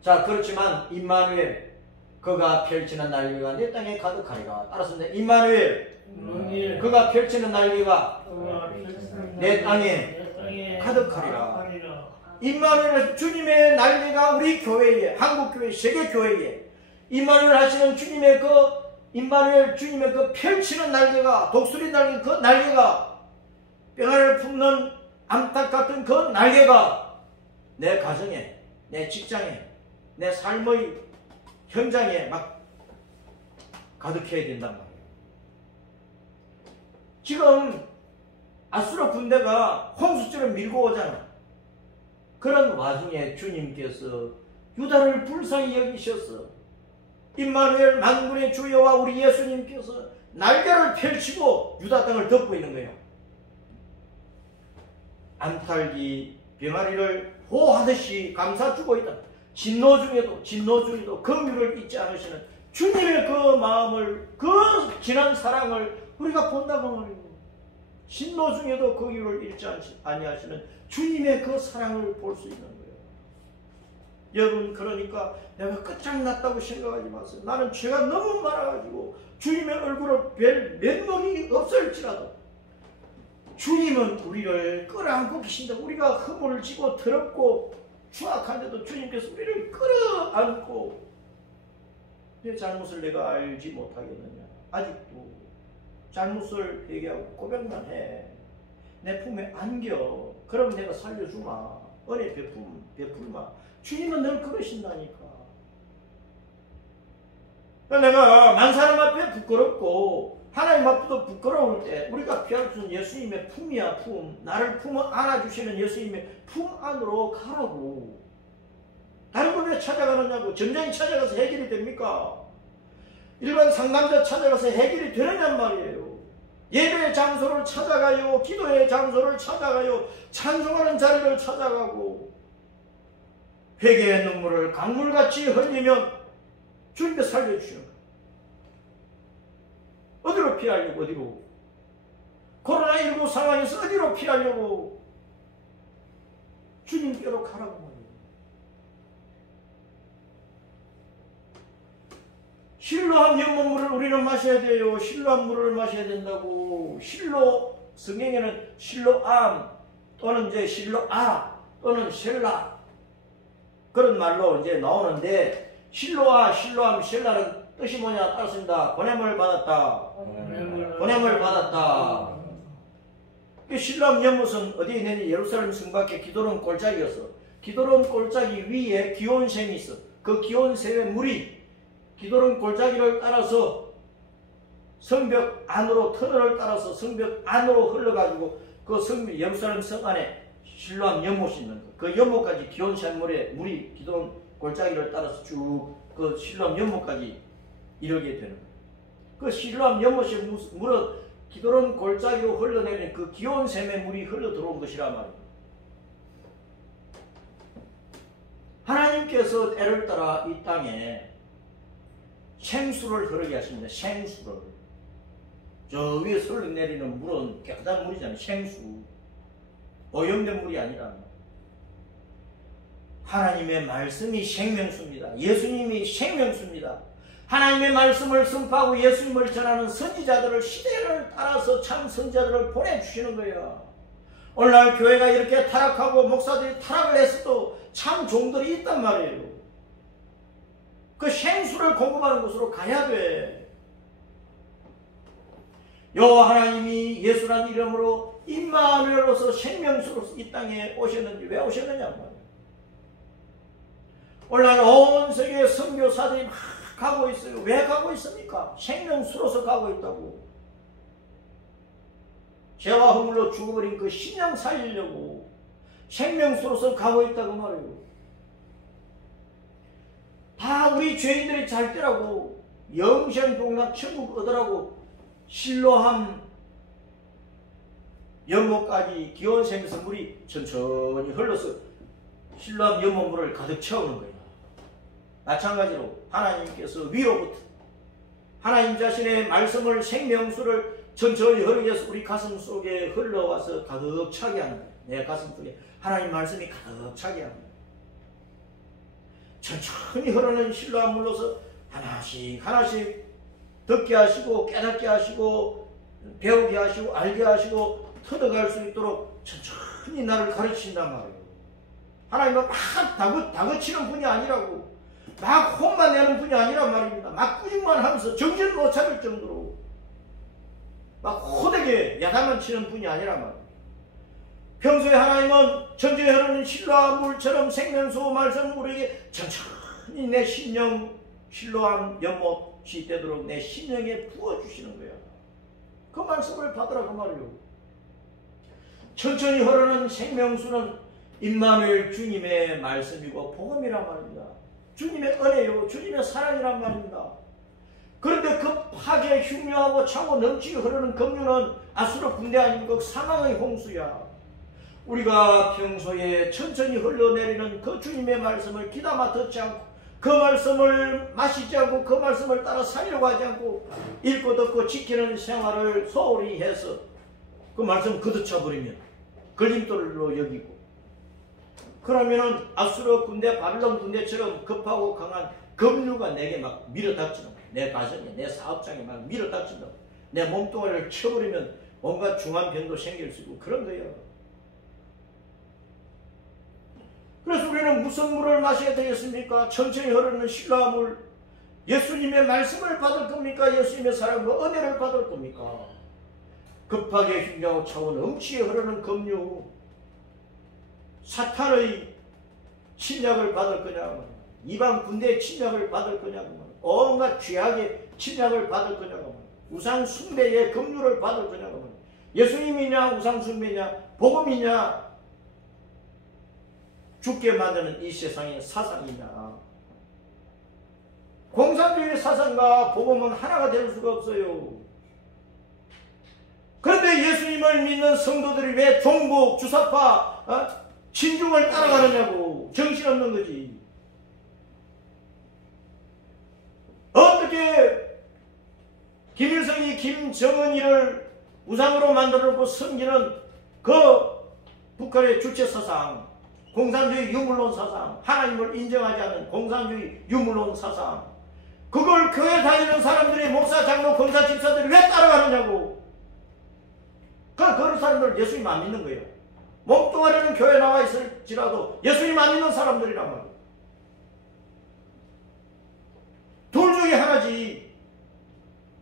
자 그렇지만 임마누엘 그가 펼치는 날개가 내 땅에 가득하리라. 따라서 임마누엘 그가 펼치는 날개가 내 땅에 가득하리라. 임마누엘 주님의 날개가 우리 교회에 한국교회 세계교회에 임마누엘 하시는 주님의 그 임마누엘 주님의 그 펼치는 날개가 독수리 날개 그 날개가 뼈를 품는 암탉 같은 그 날개가 내 가정에 내 직장에 내 삶의 현장에 막 가득해야 된단 말이에요. 지금 아수르 군대가 홍수처럼 밀고 오잖아. 그런 와중에 주님께서 유다를 불쌍히 여기셔서 임마누엘 만군의 주 여호와 우리 예수님께서 날개를 펼치고 유다 땅을 덮고 있는 거예요. 암탉이 병아리를 보호하듯이 감싸주고 있다. 진노 중에도 긍휼을 잊지 않으시는 주님의 그 마음을 그 진한 사랑을 우리가 본다고 말이에요. 진노 중에도 긍휼을 잃지 아니하시는 주님의 그 사랑을 볼 수 있는 거예요. 여러분 그러니까 내가 끝장났다고 생각하지 마세요. 나는 죄가 너무 많아가지고 주님의 얼굴을 뵐 면목이 없을지라도 주님은 우리를 끌어안고 계신다. 우리가 허물을 지고 더럽고 추악한데도 주님께서 우리를 끌어안고 내 잘못을 내가 알지 못하겠느냐. 아직도 잘못을 회개하고 고백만 해. 내 품에 안겨. 그럼 내가 살려주마. 은혜 베풀마. 주님은 늘 그러신다니까. 내가 만 사람 앞에 부끄럽고 하나님 앞에도 부끄러울 때 우리가 피할 수 있는 예수님의 품이야, 품. 나를 품어 안아주시는 예수님의 품 안으로 가라고. 다른 걸 왜 찾아가느냐고. 점쟁이 찾아가서 해결이 됩니까? 일반 상담자 찾아가서 해결이 되느냔 말이에요. 예배의 장소를 찾아가요. 기도의 장소를 찾아가요. 찬송하는 자리를 찾아가고 회개의 눈물을 강물같이 흘리면 주님께 살려주시는 거예요. 어디로 피하려고? 어디로? 코로나19 상황에서 어디로 피하려고? 주님께로 가라고 말이에요. 실로암 연못물을 우리는 마셔야 돼요. 실로암 물을 마셔야 된다고. 성경에는 실로암 또는 이제 실로아 또는 셀라 그런 말로 이제 나오는데 실로아, 실로암, 셀라는 뜻이 뭐냐 따랐습니다. 보냄을 받았다. 보냄을 받았다. 실로암 연못은 어디에 있느냐? 예루살렘 성 밖에 기도론 골짜기였어. 기도론 골짜기 위에 기온샘이 있어. 그 기온샘의 물이 기도론 골짜기를 따라서 성벽 안으로 터널을 따라서 성벽 안으로 흘러가지고 그 예루살렘 성 안에 실로암 연못이 있는 거. 그 연못까지 기온샘 물이 기도론 골짜기를 따라서 쭉 그 실로암 연못까지 이르게 되는 거예요. 그 실로암 연못의 물은 기도론 골짜기로 흘러내리는 그 기온샘의 물이 흘러 들어온 것이란 말이에요. 하나님께서 때를 따라 이 땅에 생수를 흐르게 하십니다. 생수를. 저 위에서 흘러내리는 물은 깨끗한 물이잖아요. 생수. 오염된 물이 아니라. 하나님의 말씀이 생명수입니다. 예수님이 생명수입니다. 하나님의 말씀을 선포하고 예수님을 전하는 선지자들을 시대를 따라서 참 선지자들을 보내주시는 거예요. 오늘날 교회가 이렇게 타락하고 목사들이 타락을 했어도 참 종들이 있단 말이에요. 그 생수를 공급하는 곳으로 가야 돼. 여호와 하나님이 예수란 이름으로 임마누엘로서 생명수로서 이 땅에 오셨는지 왜 오셨느냐 말이에요. 오늘날 온 세계의 선교사들이 막 가고 있어요. 왜 가고 있습니까? 생명수로서 가고 있다고. 죄와 허물로 죽어버린 그 신령 살리려고 생명수로서 가고 있다고 말이에요. 다 우리 죄인들이 잘 때라고 영생 복락 천국 얻으라고 실로암 연못까지 기온샘에서 물이 천천히 흘러서 실로암 연못물을 가득 채우는 거예요. 마찬가지로 하나님께서 위로부터 하나님 자신의 말씀을 생명수를 천천히 흐르게 해서 우리 가슴 속에 흘러와서 가득 차게 하는 거예요. 내 가슴 속에 하나님 말씀이 가득 차게 하는 거예요. 천천히 흐르는 실로암 물로서 하나씩 하나씩 듣게 하시고 깨닫게 하시고 배우게 하시고 알게 하시고 터득할 수 있도록 천천히 나를 가르친단 말이에요. 하나님은 막 다그치는 분이 아니라고, 막 혼만 내는 분이 아니란 말입니다. 막 꾸중만 하면서 정신을 못 차릴 정도로 막 호되게 야단만 치는 분이 아니란 말입니다. 평소에 하나님은 전주에 흐르는 실로암 물처럼 생명수 말씀 우리에게 천천히 내 심령 실로암 연못이 되도록 내 심령에 부어주시는 거야. 그 말씀을 받으라고 말이요. 천천히 흐르는 생명수는 임마누엘 주님의 말씀이고 복음이란 말입니다. 주님의 은혜요, 주님의 사랑이란 말입니다. 그런데 급하게 흉흉하고 차고 넘치게 흐르는 급류는 아수르 군대 아닌 그 사망의 홍수야. 우리가 평소에 천천히 흘러내리는 그 주님의 말씀을 귀담아 듣지 않고 그 말씀을 마시지 않고 그 말씀을 따라 살려고 하지 않고 읽고 듣고 지키는 생활을 소홀히 해서 그 말씀 걷어차버리면 걸림돌로 여기고, 그러면은 아수르 군대 바빌론 군대처럼 급하고 강한 급류가 내게 막 밀어닥치는 거야. 내 가정에 내 사업장에 막 밀어닥친다. 내 몸뚱아리를 쳐버리면 온갖 중환병도 생길 수 있고 그런 거예요. 그래서 우리는 무슨 물을 마셔야 되겠습니까? 천천히 흐르는 실로암 물. 예수님의 말씀을 받을 겁니까? 예수님의 사랑과 은혜를 받을 겁니까? 급하게 흉하고 차고 넘치게 흐르는 급류, 사탄의 침략을 받을 거냐고, 이방 군대의 침략을 받을 거냐고, 온갖 죄악의 침략을 받을 거냐고. 우상 숭배의 긍휼을 받을 거냐고. 예수님이냐 우상 숭배냐 복음이냐 죽게 만드는 이 세상의 사상이냐. 공산주의 사상과 복음은 하나가 될 수가 없어요. 그런데 예수님을 믿는 성도들이 왜 종북, 주사파, 친중을 따라가느냐고. 정신없는 거지. 어떻게 김일성이 김정은이를 우상으로 만들어놓고 섬기는 그 북한의 주체 사상, 공산주의 유물론 사상, 하나님을 인정하지 않는 공산주의 유물론 사상, 그걸 교회 다니는 사람들이 목사, 장로, 검사, 집사들이 왜 따라가느냐고. 그런 사람들 예수님 안 믿는 거예요. 몸뚱아리는 교회 나와 있을지라도 예수님 안 믿는 사람들이란 말이에요. 둘 중에 하나지.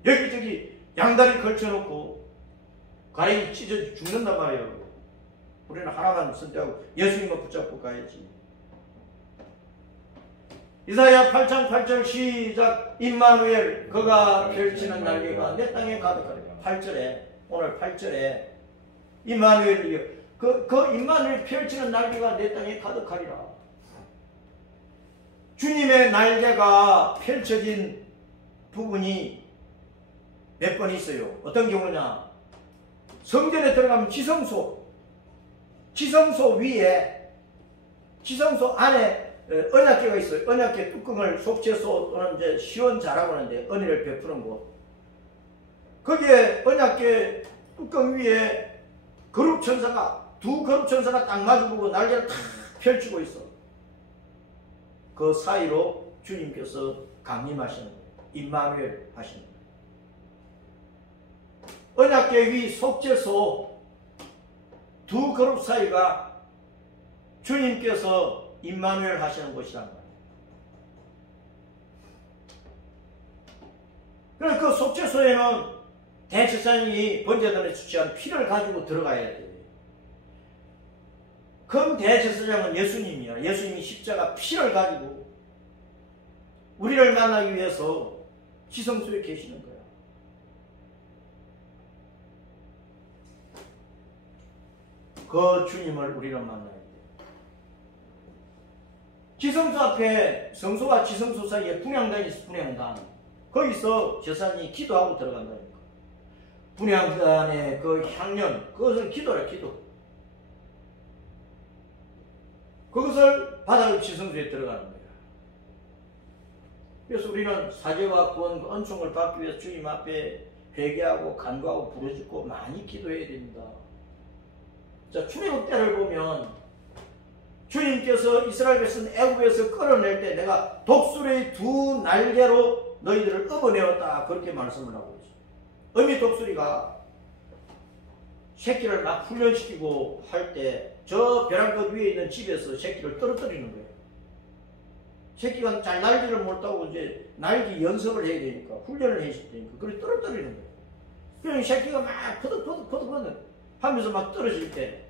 여기저기 양다리 걸쳐놓고 가랭이 찢어 죽는단 말이에요. 우리는 하나만 선택하고 예수님을 붙잡고 가야지. 이사야 8장 8절 시작. 임마누엘 그가 펼치는 날개가 내 땅에 가득하리라. 8절에 오늘 8절에 임마누엘이요. 그 임마누엘 펼치는 날개가 내 땅에 가득하리라. 주님의 날개가 펼쳐진 부분이 몇 번 있어요. 어떤 경우냐. 성전에 들어가면 지성소 위에 지성소 안에 언약궤가 있어요. 언약궤 뚜껑을 속죄소 또는 이제 시원자라고 하는데 은혜를 베푸는 곳. 거기에 언약궤 뚜껑 위에 두 거룩 천사가 딱 마주보고 날개를 탁 펼치고 있어. 그 사이로 주님께서 강림하시는 거예요. 임마누엘 하시는 거예요. 언약궤 위 속죄소 두 그룹 사이가 주님께서 임마누엘 하시는 곳이란 말이에요. 그래서 그 속죄소에는 대제사장이 번제단에 수치한 피를 가지고 들어가야 돼요. 그 대제사장은 예수님이야. 예수님이 십자가 피를 가지고 우리를 만나기 위해서 지성소에 계시는 거야. 그 주님을 우리는 만나야 돼. 지성소 앞에 성소와 지성소 사이에 분향단이 있어. 분향단. 거기서 제사장이 기도하고 들어간다니까. 분향단의 그 향연, 그것을 기도라, 기도. 그것을 받아 지성소에 들어가는 거야. 그래서 우리는 사죄와 구원, 은총을 받기 위해서 주님 앞에 회개하고 간구하고 부르짖고 많이 기도해야 됩니다. 자, 출애굽 때를 보면 주님께서 이스라엘 백성 애굽에서 끌어낼 때 내가 독수리의 두 날개로 너희들을 업어내었다. 그렇게 말씀을 하고 있어요. 어미 독수리가 새끼를 막 훈련시키고 할 때 저 벼랑끝 위에 있는 집에서 새끼를 떨어뜨리는 거예요. 새끼가 잘 날지를 못하고 이제 날기 연습을 해야 되니까 훈련을 해야 되니까 그걸 떨어뜨리는 거예요. 그러니 새끼가 막 퍼득 하면서 막 떨어질 때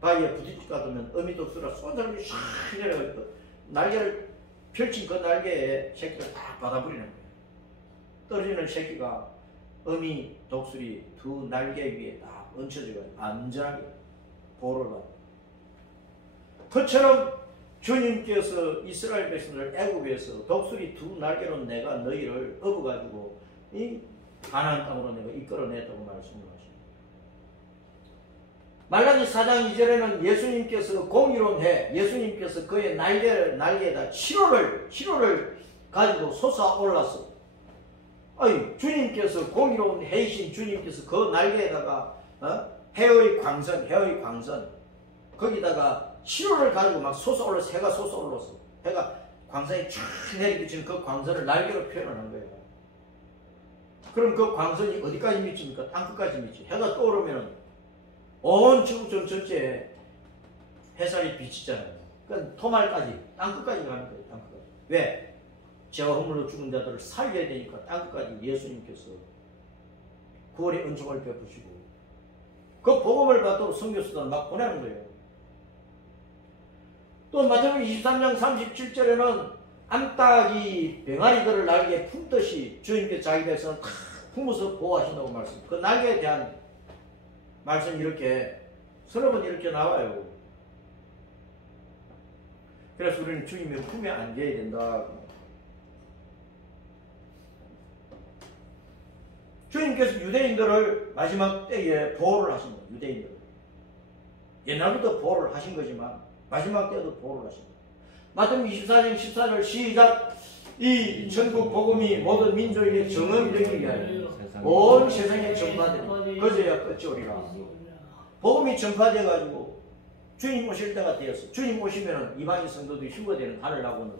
바위에 부딪힐 것 같으면 어미 독수리가 손잡이 샥 내려가지고 날개를 펼친 그 날개에 새끼를 딱 받아버리는 거예요. 떨어지는 새끼가 어미 독수리 두 날개 위에 딱 얹혀져서 안전하게 보호를 받아요. 그처럼 주님께서 이스라엘 백성을 애굽에서 독수리 두 날개로 내가 너희를 업어가지고 이 가나안 땅으로 내가 이끌어냈다고 말씀을 하십니다. 말라기 4장 2절에는 예수님께서 공의로운 해, 예수님께서 그의 날개에다 치료를 가지고 솟아올랐어. 아니, 주님께서 공의로운 해이신 주님께서 그 날개에다가 해의 광선 거기다가 치료를 가지고 막 솟아올랐어. 해가 솟아올랐어. 해가 광선이 쫙 내리비치는 그 광선을 날개로 표현하는 거예요. 그럼 그 광선이 어디까지 미칩니까? 땅끝까지 미치. 해가 떠오르면 온 지구촌 전체에 햇살이 비치잖아요. 그러니까 토말까지, 땅끝까지 가는 거예요. 땅끝까지. 왜? 죄와 허물로 죽은 자들을 살려야 되니까 땅끝까지 예수님께서 구원의 은총을 베푸시고 그 복음을 받도록 선교수단 막 보내는 거예요. 또 마태복음 23장 37절에는 암탉이 병아리들을 날개 품듯이 주님께서 자기 백성을 다 품어서 보호하신다고 말씀. 그 날개에 대한 말씀이 이렇게 서너 번 이렇게 나와요. 그래서 우리는 주님의 품에 안겨야 된다. 주님께서 유대인들을 마지막 때에 보호를 하신 거예요. 유대인들. 옛날부터 보호를 하신 거지만 마지막 때도 보호를 하신 거예요. 마태복음 24장 14절 시작. 이 전국 복음이 모든 민족에게 정음이 되기 위하여 온 세상에 전파되니 그제야 끝이 오리라. 복음이 전파돼가지고 주님 오실 때가 되었어. 주님 오시면은 이방인 성도들이 휴거되는 하늘 낙원으로.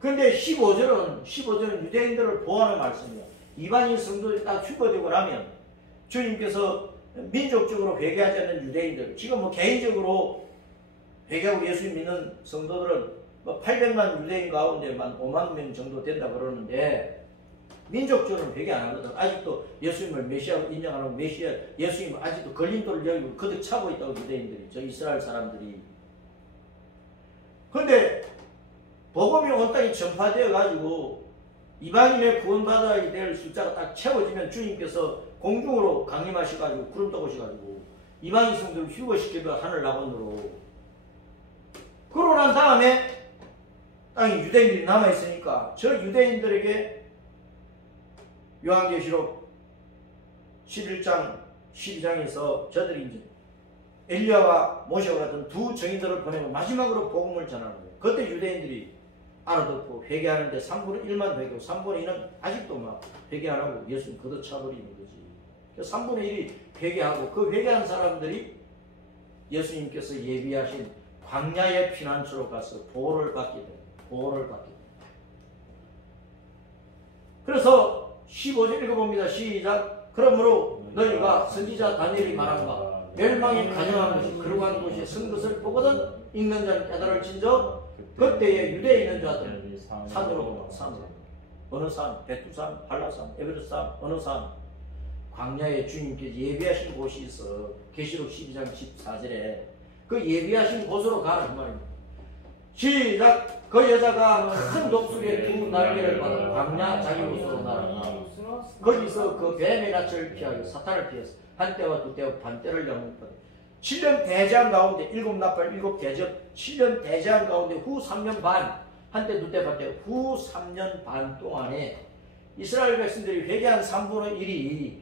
그런데 15절은 유대인들을 보호하는 말씀이야. 이방인 성도들이 딱 휴거되고 나면 주님께서 민족적으로 회개하지 않는 유대인들, 지금 뭐 개인적으로 회개하고 예수 믿는 성도들은 뭐 800만 유대인 가운데만 5만 명 정도 된다 그러는데 민족적으로는 회개 안 하거든. 아직도 예수님을 메시아로 인정 안 하고 예수님을 아직도 걸림돌을 여기고 거듭 차고 있다고 유대인들이, 저 이스라엘 사람들이. 그런데 복음이 온 땅에 전파되어 가지고 이방인의 구원받아야 될 숫자가 딱 채워지면 주님께서 공중으로 강림하셔가지고 구름 떠오셔가지고 이방인 성도를 휴거시키고 하늘 낙원으로. 그러고 난 다음에 땅에 유대인들이 남아있으니까 저 유대인들에게 요한계시록 11장 12장에서 저들이 이제 엘리야와 모세와 같은 두 정인들을 보내고 마지막으로 복음을 전하는 거예요. 그때 유대인들이 알아듣고 회개하는데 3분의 1만 회개하고 3분의 2는 아직도 막 회개 안 하고 예수님 걷어 차버리는 거지. 3분의 1이 회개하고 그 회개한 사람들이 예수님께서 예비하신 광야의 피난처로 가서 보호를 받게 됩니다. 보호를 받게 됩니다. 그래서 15절 읽어봅니다. 시작. 그러므로 너희가 선지자 다니엘이 말한 바 멸망이 가정한 것이 그러한 곳에 선 것을 보거든 읽는 자는 깨달을진저 그때에 유대에 있는 자들은 산으로 산으로. 어느 산? 베투산, 한라산, 에베레산, 어느 산? 광야에 주님께서 예비하신 곳이 있어. 계시록 12장 14절에 그 예비하신 곳으로 가라 그 말입니다. 시작. 그 여자가 큰 독수리의 두 날개를 받아 광야 자기 곳으로 날아가 거기서 그 뱀의 낯을 피하여 사탄을 피해서 한때와 두때와 반때를 영웅받아 7년 대제한 가운데 7나팔 7대접 7년 대제한 가운데 후 3년 반 한때 두때 반때 후 3년 반 동안에 이스라엘 백성들이 회개한 3분의 1이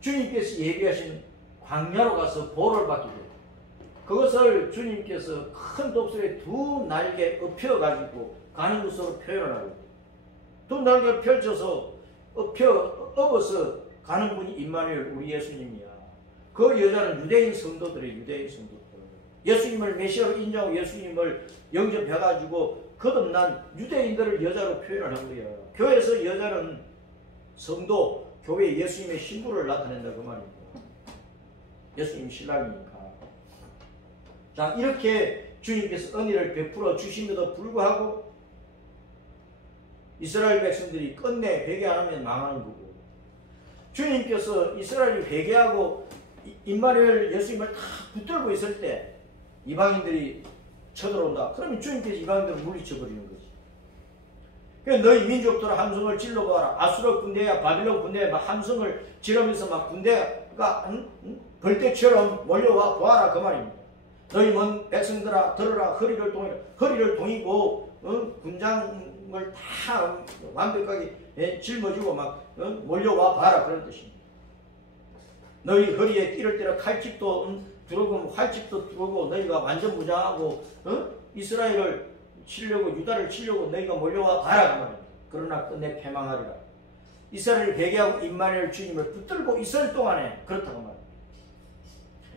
주님께서 예비하신 광야로 가서 보호를 받게 돼요. 그것을 주님께서 큰 독수리에 두 날개 엎혀가지고 가는 것으로 표현을 하고 두 날개를 펼쳐서 업어서 가는 분이 임마누엘 우리 예수님이야. 그 여자는 유대인 성도들이에요. 유대인 성도들. 예수님을 메시아로 인정하고 예수님을 영접해가지고 거듭난 유대인들을 여자로 표현을 한 거예요. 교회에서 여자는 성도, 교회에 예수님의 신부를 나타낸다 그 말입니다. 예수님 신랑이니까. 자, 이렇게 주님께서 은혜를 베풀어 주심에도 불구하고 이스라엘 백성들이 끝내 회개 안 하면 망하는 거고, 주님께서 이스라엘이 회개하고 임마누엘 예수님을 다 붙들고 있을 때 이방인들이 쳐들어온다. 그러면 주님께서 이방인들을 물리쳐버리는 거지. 그러니까 너희 민족들은 함성을 질러봐라. 아수르 군대야 바빌론 군대야 막 함성을 지르면서 막 군대가 벌떼처럼 몰려와 보아라 그 말입니다. 너희 먼 백성들아 들으라. 허리를 동이고 군장을 다 완벽하게 짊어지고 막 몰려와 봐라 그런 뜻입니다. 너희 허리에 띠를 때려 칼집도 들어오고 활집도 들어오고 너희가 완전 무장하고 이스라엘을 치려고 유다를 치려고 너희가 몰려와 봐라 그 말입니다. 그러나 끝내 패망하리라. 이스라엘을 회개하고 임마누엘 주님을 붙들고 있을 동안에 그렇다고 말합니다.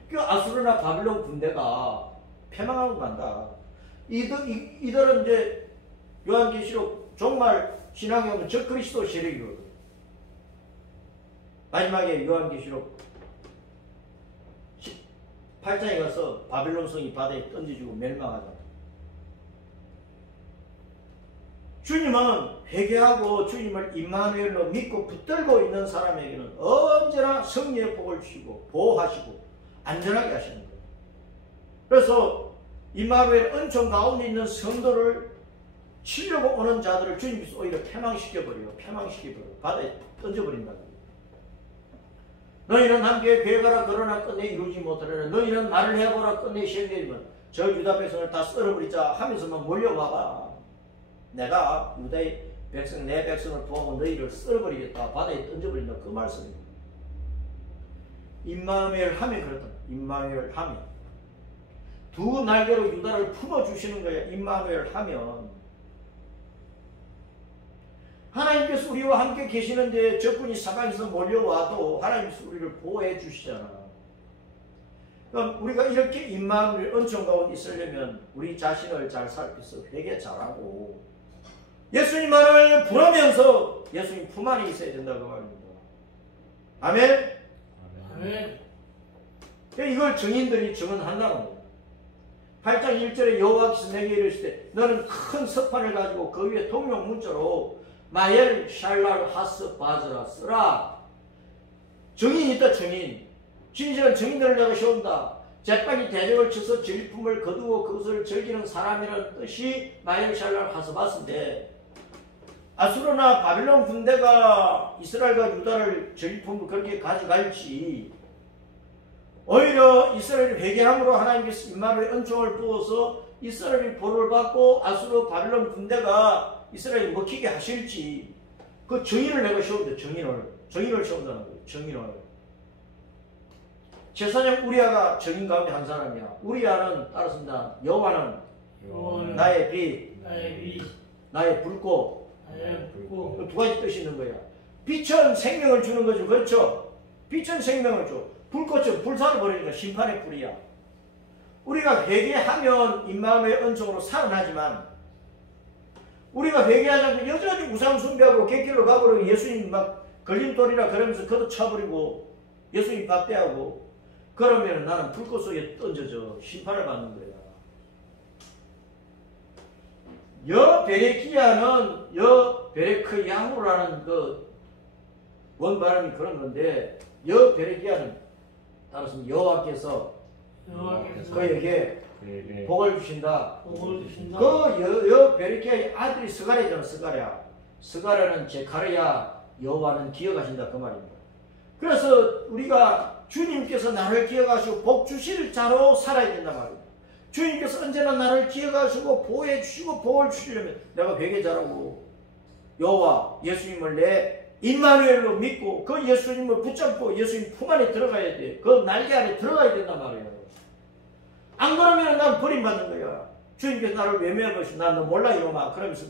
그 아수르나 바빌론 군대가 패망하고 간다. 이들은 이제 요한계시록 종말 신학에 보면 적그리스도 세력이거든. 마지막에 요한계시록 18장에 가서 바빌론 성이 바다에 던져지고 멸망하잖아. 주님은 회개하고 주님을 임마누엘로 믿고 붙들고 있는 사람에게는 언제나 승리의 복을 주시고 보호하시고 안전하게 하시는 거예요. 그래서 임마누엘 은총 가운데 있는 성도를 치려고 오는 자들을 주님께서 오히려 패망시켜버려요. 바다에 던져버린다. 너희는 함께 괴가라 그러나 끝내 이루지 못하려는 너희는 말을 해보라 끝내 시행되리면 저 유다 백성을 다 썰어버리자 하면서만 몰려와봐. 내가 유다의 백성 내 백성을 보면 너희를 썰어버리겠다. 바다에 던져버린다. 그 말씀입니다. 임마누엘 하면 그렇다. 임마누엘 하면 두 날개로 유다를 품어주시는 거야. 임마누엘 하면 하나님께서 우리와 함께 계시는데 적군이 사방에서 몰려와도 하나님께서 우리를 보호해 주시잖아. 그럼 우리가 이렇게 임마누엘 은총 가운데 있으려면 우리 자신을 잘 살펴서 회개 잘하고 예수님만을 부르면서 예수님 품 안에 있어야 된다고 말입니다. 아멘? 아멘. 이걸 증인들이 증언한다는 거예요. 8장 1절에 여호와께서 내게 이르시되 너는 큰 석판을 가지고 그 위에 통용 문자로 마엘 샬랄 하스 바즈라 쓰라. 증인이 있다. 증인. 진실한 증인들을 내가 세운다. 재판이 대적을 쳐서 전리품을 거두어 그것을 즐기는 사람이라는 뜻이 마엘 샬랄 하스 바스인데 아수르나 바빌론 군대가 이스라엘과 유다를 전리품으로 그렇게 가져갈지 오히려 이스라엘이 회개함으로 하나님께서 임마누엘 은총을 부어서 이스라엘이 보를 받고 아수르 바빌론 군대가 이스라엘이 먹히게 하실지 그 증인을 내가 세운다. 증인을 세운다는 거예요. 증인을. 제사장 우리아가 증인 가운데 한 사람이야. 우리아는 따랐습니다. 여호와는 나의 빛, 나의 불꽃. 두 가지 뜻이 있는 거야. 빛은 생명을 주는 거죠. 그렇죠? 빛은 생명을 줘. 불꽃은 불사를 버리니까 심판의 불이야. 우리가 회개하면 임마누엘 은총으로 살아나지만 우리가 회개하지 않고 여전히 우상 숭배하고 객길로 가버리고 예수님 막 걸림돌이라 그러면서 걷어차버리고 예수님 박대하고 그러면 나는 불꽃 속에 던져져 심판을 받는 거야. 여베레키야는 여베레크 야후라는 그 원발음이 그런 건데 여베레키야는 따라서 여호와께서 그에게 복을 주신다. 그 여베레키야의 아들이 스가랴잖아. 스가랴는 제카르야, 여호와는 기억하신다 그 말입니다. 그래서 우리가 주님께서 나를 기억하시고 복 주실 자로 살아야 된단 말입니다. 주님께서 언제나 나를 기억하시고 보호해 주시고 복을 주시려면 내가 회개 잘하고 여호와 예수님을 내 임마누엘로 믿고 그 예수님을 붙잡고 예수님 품 안에 들어가야 돼. 그 날개 안에 들어가야 된단 말이에요. 안 그러면 난 버림받는 거야. 주님께서 나를 외면하시고 난 너 몰라 이놈아. 그러면서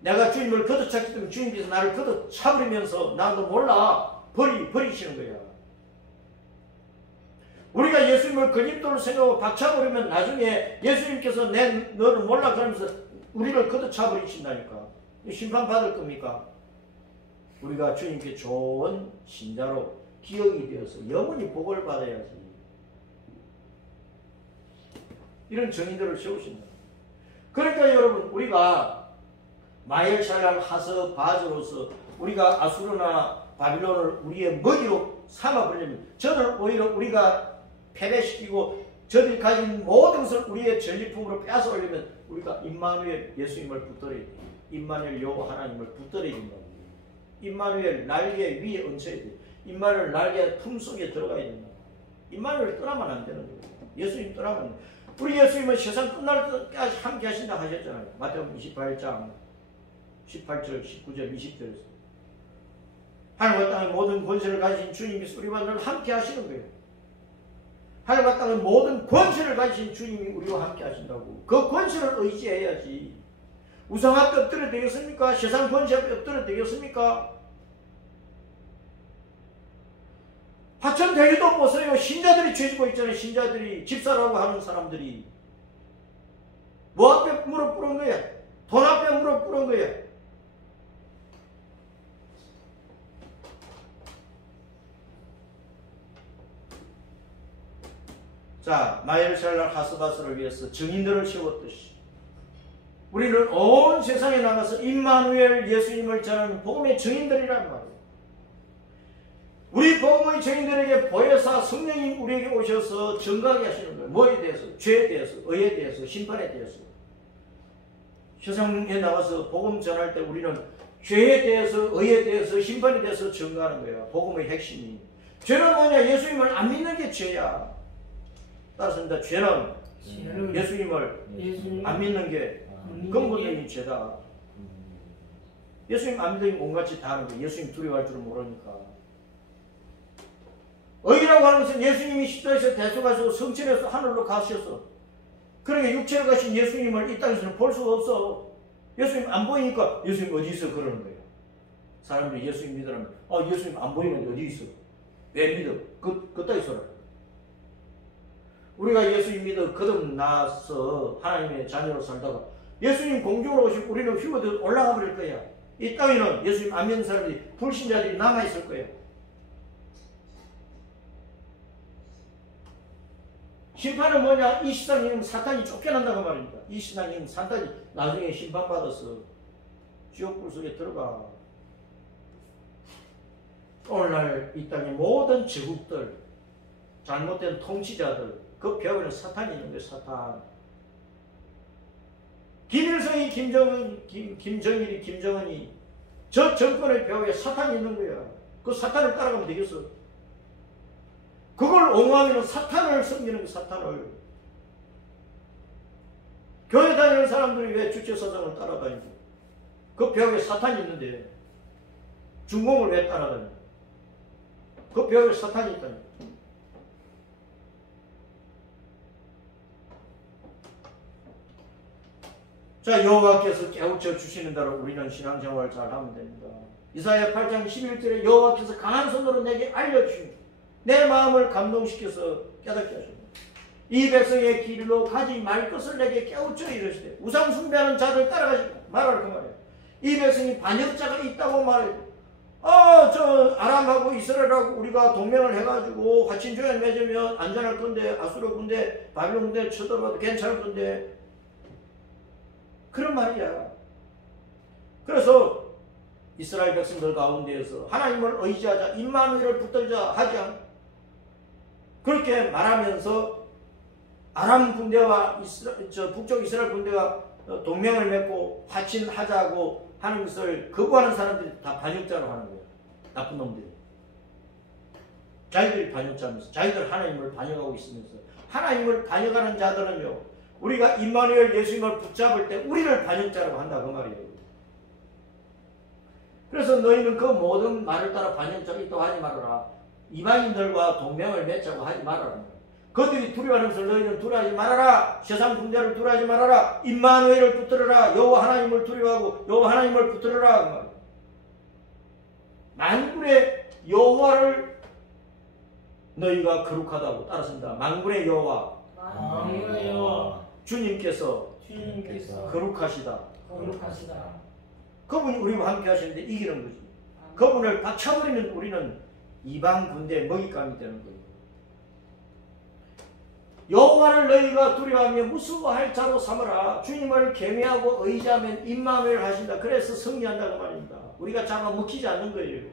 내가 주님을 걷어찼기 때문에 주님께서 나를 걷어차버리면서 난 너 몰라. 버리시는 거야. 우리가 예수님을 걸림돌로 생각하고 박차버리면 나중에 예수님께서 너를 몰라 그러면서 우리를 걷어차버리신다니까. 심판받을 겁니까? 우리가 주님께 좋은 신자로 기억이 되어서 영원히 복을 받아야지. 이런 정의들을 세우신다. 그러니까 여러분 우리가 마엘샬랄 하스 바즈로서 우리가 아수르나 바빌론을 우리의 먹이로 삼아버리면 저들 오히려 우리가 패배시키고 저들이 가진 모든 것을 우리의 전리품으로 빼앗아오려면 우리가 임마누엘 예수님을 붙들어야 돼. 임마누엘 여호와 하나님을 붙들어야 된다고. 임마누엘 날개 위에 얹혀야 돼. 임마누엘 날개 품속에 들어가야 된다. 임마누엘 떠나면 안 되는 거예요. 예수님 떠나면 우리 예수님은 세상 끝날 때까지 함께 하신다 하셨잖아요. 마태복음 28장 18절 19절 20절에서 하늘과 땅의 모든 권세를 가지신 주님께서 우리와 늘 함께 하시는 거예요. 하늘과 땅의 모든 권세를 가지신 주님이 우리와 함께 하신다고. 그 권세를 의지해야지. 우상 앞에 엎드려 되겠습니까? 세상 권세 앞에 엎드려 되겠습니까? 화천대유도 보세요. 신자들이 죄지고 있잖아요. 신자들이 집사라고 하는 사람들이 뭐 앞에 무릎 꿇은 거야? 돈 앞에 무릎 꿇은 거야. 자, 마엘샬랄 하스바스를 위해서 증인들을 세웠듯이 우리는 온 세상에 나가서 임마누엘 예수님을 전하는 복음의 증인들이란 말이에요. 우리 복음의 증인들에게 보혜사 성령님 우리에게 오셔서 증거하게 하시는 거예요. 뭐에 대해서? 죄에 대해서, 의에 대해서, 심판에 대해서. 세상에 나가서 복음 전할 때 우리는 죄에 대해서, 의에 대해서, 심판에 대해서 증거하는 거예요. 복음의 핵심이. 죄는 뭐냐? 예수님을 안 믿는 게 죄야. 따라서 죄는 예수님을 안 믿는 게 근본적인 죄다. 예수님 안 믿으면 온갖 짓 다 하는 거예요. 예수님 두려워할 줄은 모르니까. 의라고 하는 것은 예수님이 십자가에서 대속하셔서 성천에서 하늘로 가셨어. 그러니까 육체로 가신 예수님을 이 땅에서는 볼 수가 없어. 예수님 안 보이니까 예수님 어디 있어? 그러는 거예요. 사람들이 예수님 믿으라면 예수님 안 보이는데 어디 있어? 왜 믿어? 그따위 소리. 우리가 예수님 믿어 거듭나서 하나님의 자녀로 살다가 예수님 공중으로 오시고 우리는 휘어져 올라가 버릴 거야. 이 땅에는 예수님 안 믿는 사람들이, 불신자들이 남아있을 거예요. 심판은 뭐냐? 이 세상에는 사탄이 쫓겨난다고 말입니다. 이 세상에는 사탄이 나중에 심판받아서 지옥불 속에 들어가. 오늘날 이 땅의 모든 제국들, 잘못된 통치자들, 그 벽에는 사탄이 있는 거예요. 사탄. 김일성이, 김정일이, 김정은이 저 정권의 벽에 사탄이 있는 거야. 그 사탄을 따라가면 되겠어? 그걸 옹호하면 사탄을 섬기는 거야. 사탄을. 교회 다니는 사람들이 왜 주체사상을 따라다니고, 그 벽에 사탄이 있는데 중공을 왜 따라다니고, 그 벽에 사탄이 있다니. 자, 여호와께서 깨우쳐 주시는 대로 우리는 신앙생활을 잘 하면 됩니다. 이사야 8장 11절에 여호와께서 강한 손으로 내게 알려주십니다. 내 마음을 감동시켜서 깨닫게 하십니다. 이 백성의 길로 가지 말 것을 내게 깨우쳐 이르시되 우상 숭배하는 자들 따라가지 말하라 그 말이에요. 이 백성이 반역자가 있다고 말해요. 저 아람하고 이스라엘하고 우리가 동맹을 해가지고 화친조약 맺으면 안전할 건데, 아수르 군대, 바빌론 군대 쳐들어봐도 괜찮을 건데, 그런 말이야. 그래서 이스라엘 백성들 가운데에서 하나님을 의지하자, 임마누엘을 붙들자 하지 않고, 그렇게 말하면서 아람 군대와 북쪽 이스라엘 군대가 동맹을 맺고 화친하자고 하는 것을 거부하는 사람들이 다 반역자로 하는 거예요. 나쁜 놈들이. 자기들이 반역자면서, 자기들 하나님을 반역하고 있으면서, 하나님을 반역하는 자들은요, 우리가 임마누엘 예수님을 붙잡을 때 우리를 반역자라고 한다 그 말이에요. 그래서 너희는 그 모든 말을 따라 반역자가 있다고 하지 말아라. 이방인들과 동맹을 맺자고 하지 말아라. 그들이 두려워하는 것을 너희는 두려워하지 말아라. 세상 군대를 두려워하지 말아라. 임마누엘을 붙들어라. 여호와 하나님을 두려워하고 여호와 하나님을 붙들어라. 만군의 여호와를 너희가 거룩하다고 따랐습니다. 만군의 여호와, 주님께서 거룩하시다. 그분이 우리와 함께 하시는데 이기는 거지. 그분을 박차버리면 우리는 이방 군대의 먹잇감이 되는 거예요. 여호와를 너희가 두려워하며 무서워할 자로 삼으라. 주님을 경외하고 의지하면 임마누엘 하신다. 그래서 승리한다고 말입니다. 우리가 잡아먹히지 않는 거예요.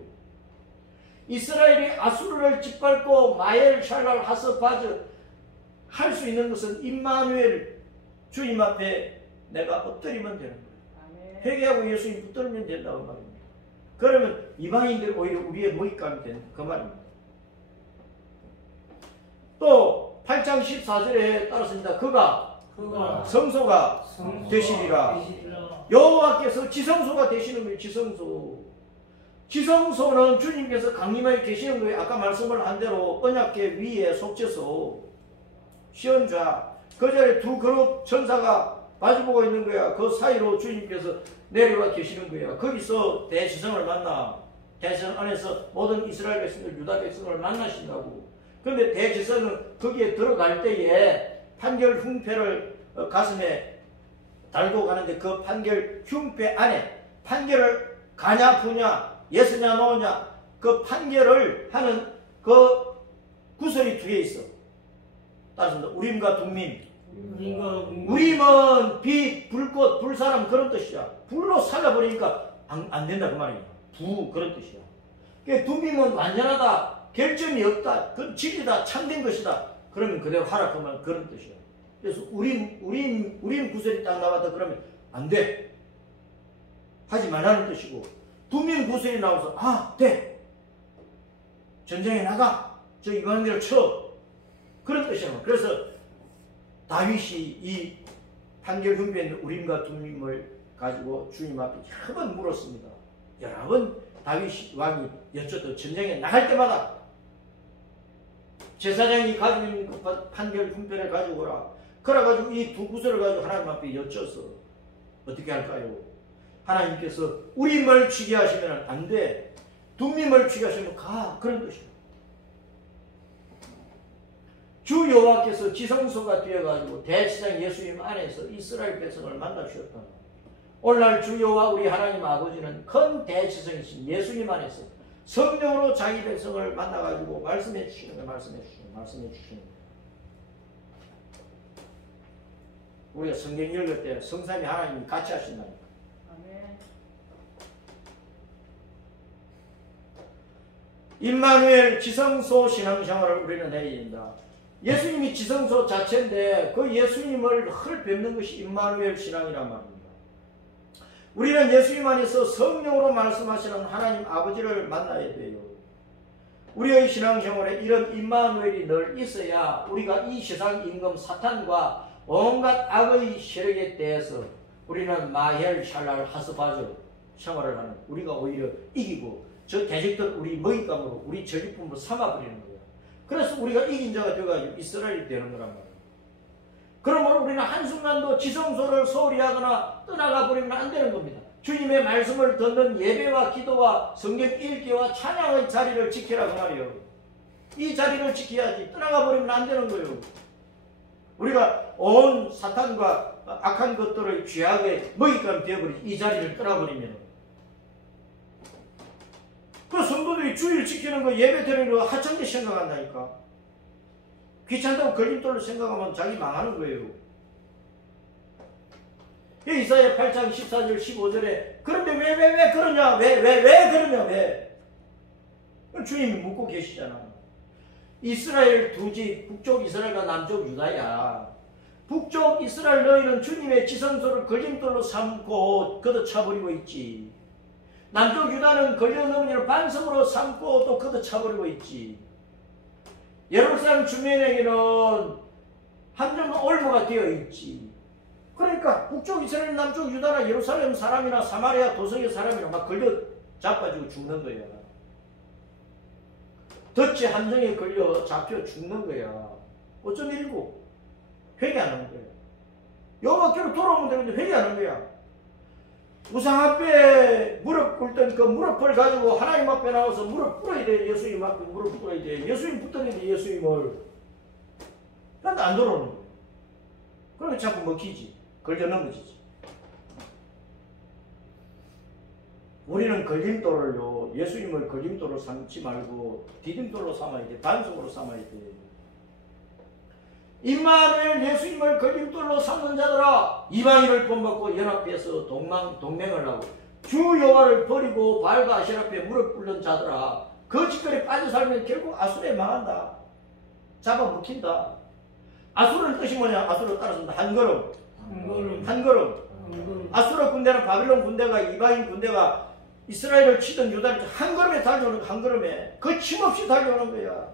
이스라엘이 아수르를 짓밟고 마엘 샬랄 하스바즈 할 수 있는 것은 임마누엘, 주님 앞에 내가 엎드리면 되는 거예요. 회개하고 예수님 붙들면 된다고 말입니다. 그러면 이방인들이 오히려 우리의 먹잇감이 되는 그 말입니다. 또 8장 14절에 따랐습니다. 그가 성소가 되시리라. 여호와께서 지성소가 되시는 거예요. 지성소는 주님께서 강림하여 계시는 거예요. 아까 말씀을 한 대로 언약궤 위에 속죄소, 시언좌, 그 자리에 두 그룹 천사가 마주보고 있는 거야. 그 사이로 주님께서 내려와 계시는 거야. 거기서 대지성을 만나, 대지성 안에서 모든 이스라엘 백성들, 유다 백성을 만나신다고. 그런데 대지성은 거기에 들어갈 때에 판결 흉패를 가슴에 달고 가는데, 그 판결 흉패 안에 판결을 가냐 부냐, 예스냐 노냐, 그 판결을 하는 그 구설이 두 개 있어. 따라서 우림과 둠밈. 우림은 빛, 불꽃, 불사람 그런 뜻이야. 불로 살려버리니까 안 된다 그 말이야. 그런 뜻이야. 그러니까 둠밈은 완전하다, 결점이 없다, 그 진리다, 참된 것이다. 그러면 그대로 하라 그 말, 그런 뜻이야. 그래서 우림 구설이 딱 나왔다 그러면 안 돼. 하지 말라는 뜻이고, 두민 구슬이 나와서 돼. 전쟁에 나가. 저 이방인들을 쳐. 그런 뜻이에요. 그래서 다윗이 이 판결 흉배에 있는 우림과 둠밈을 가지고 주님 앞에 여러 번 물었습니다. 여러 번 다윗 왕이 여쭤도 전쟁에 나갈 때마다 제사장이 가지고 있는 그 판결 흉배를 가지고 오라. 그래가지고 이 두 구슬을 가지고 하나님 앞에 여쭤서 어떻게 할까요? 하나님께서 우림을 죽게 하시면 안 돼. 둠밈을 죽게 하시면 가. 그런 뜻이에요. 주 여호와께서 지성소가 되어가지고 대제사장 예수님 안에서 이스라엘 백성을 만나주셨다. 오늘날 주 여호와 우리 하나님 아버지는 큰 대제사장이신 예수님 안에서 성령으로 자기 백성을 만나가지고 말씀해 주시는 거예요. 말씀해 주시는 거예요. 우리가 성경 읽을 때 성삼위 하나님이 같이 하신다니까. 임마누엘 지성소 신앙생활을 우리는 해야 된다. 예수님이 지성소 자체인데 그 예수님을 헐뵙는 것이 임마누엘 신앙이란 말입니다. 우리는 예수님 안에서 성령으로 말씀하시는 하나님 아버지를 만나야 돼요. 우리의 신앙생활에 이런 임마누엘이 늘 있어야 우리가 이 세상 임금 사탄과 온갖 악의 세력에 대해서 우리는 마헬 샬랄 하스바저 생활을 하는 우리가 오히려 이기고 저 대적들 우리 먹잇감으로 우리 전리품으로 삼아버리는 거예요. 그래서 우리가 이긴 자가 되어가지고 이스라엘이 되는 거란 말이에요. 그러므로 우리는 한순간도 지성소를 소홀히 하거나 떠나가 버리면 안 되는 겁니다. 주님의 말씀을 듣는 예배와 기도와 성경 읽기와 찬양의 자리를 지키라고 말이에요. 이 자리를 지켜야지 떠나가 버리면 안 되는 거예요. 우리가 온 사탄과 악한 것들의 죄악의 먹잇감이 되어버리지 이 자리를 떠나버리면 그 성도들이 주의를 지키는 거 예배 드리는 거 하찮게 생각한다니까. 귀찮다고 걸림돌로 생각하면 자기 망하는 거예요. 이사야 8장 14절 15절에 그런데 왜 그러냐 왜 그러냐 왜 주님이 묻고 계시잖아. 이스라엘 두 집 북쪽 이스라엘과 남쪽 유다야. 북쪽 이스라엘 너희는 주님의 지성소를 걸림돌로 삼고 걷어차버리고 있지. 남쪽 유다는 걸려넘으려 반성으로 삼고 또 걷어차버리고 있지. 예루살렘 주민에게는 한정 올무가 되어 있지. 그러니까 북쪽 이스라엘, 남쪽 유다나 예루살렘 사람이나 사마리아 도성의 사람이나 막 걸려 자빠지고 죽는 거야. 덫지 함정에 걸려 잡혀 죽는 거야. 어쩐 일이고 회개 안 하는 거야. 여호와께로 돌아오면 되는데 회개 안 하는 거야. 우상 앞에 무릎 꿇던 그 무릎을 가지고 하나님 앞에 나와서 무릎 꿇어야 돼. 예수님 앞에 무릎 꿇어야 돼. 예수님 붙들어야 돼. 예수님을. 그런데 안 돌아오는 거야. 그러면 자꾸 먹히지. 걸려 넘어지지. 우리는 걸림돌을요, 예수님을 걸림돌로 삼지 말고 디딤돌로 삼아야 돼. 반석으로 삼아야 돼. 임마누엘 예수님을 걸림돌로 삼는 자들아, 이방인을 본받고 연합해서 동맹을 하고 주 여호와를 버리고 바알과 아세라 앞에 무릎 꿇는 자들아, 그 짓거리에 빠져 살면 결국 아수르에 망한다. 잡아먹힌다. 아수르는 뜻이 뭐냐? 아수르 따라서 한 걸음. 아수르 군대는 바빌론 군대가 이방인 군대가 이스라엘을 치던 유다를 한 걸음에 달려오는 한 걸음에 거침없이 달려오는 거야.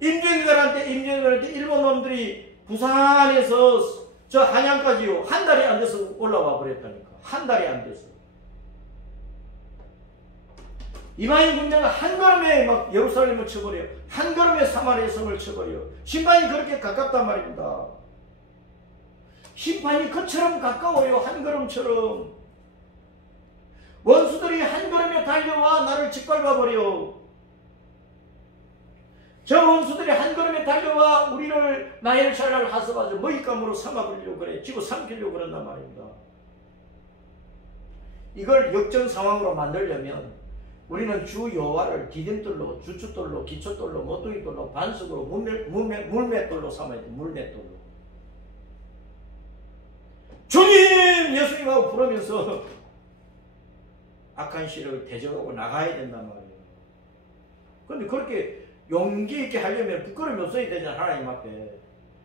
임진왜란때 일본 놈들이 부산에서 저 한양까지요 한 달이 안 돼서 올라와 버렸다니까. 한 달이 안 돼서. 이방인 군대가 한 걸음에 막 예루살렘을 쳐버려요. 한 걸음에 사마리아 성을 쳐버려요. 심판이 그렇게 가깝단 말입니다. 심판이 그처럼 가까워요. 한 걸음처럼. 원수들이 한 걸음에 달려와 나를 짓밟아버려. 저 원수들이 한 걸음에 달려와 우리를 마엘 샬랄 하스바저 먹잇감으로 삼아버리려고 그래. 집어 삼키려고 그런단 말입니다. 이걸 역전 상황으로 만들려면 우리는 주 여호와를 디딤돌로, 주춧돌로, 기초돌로, 모퉁이돌로, 반석으로, 물맷돌로 삼아야 돼. 물맷돌로. 주님! 예수님하고 부르면서 악한 시력을 대적하고 나가야 된단 말이에요. 그런데 그렇게 용기 있게 하려면 부끄러움이 없어야 되잖아. 하나님 앞에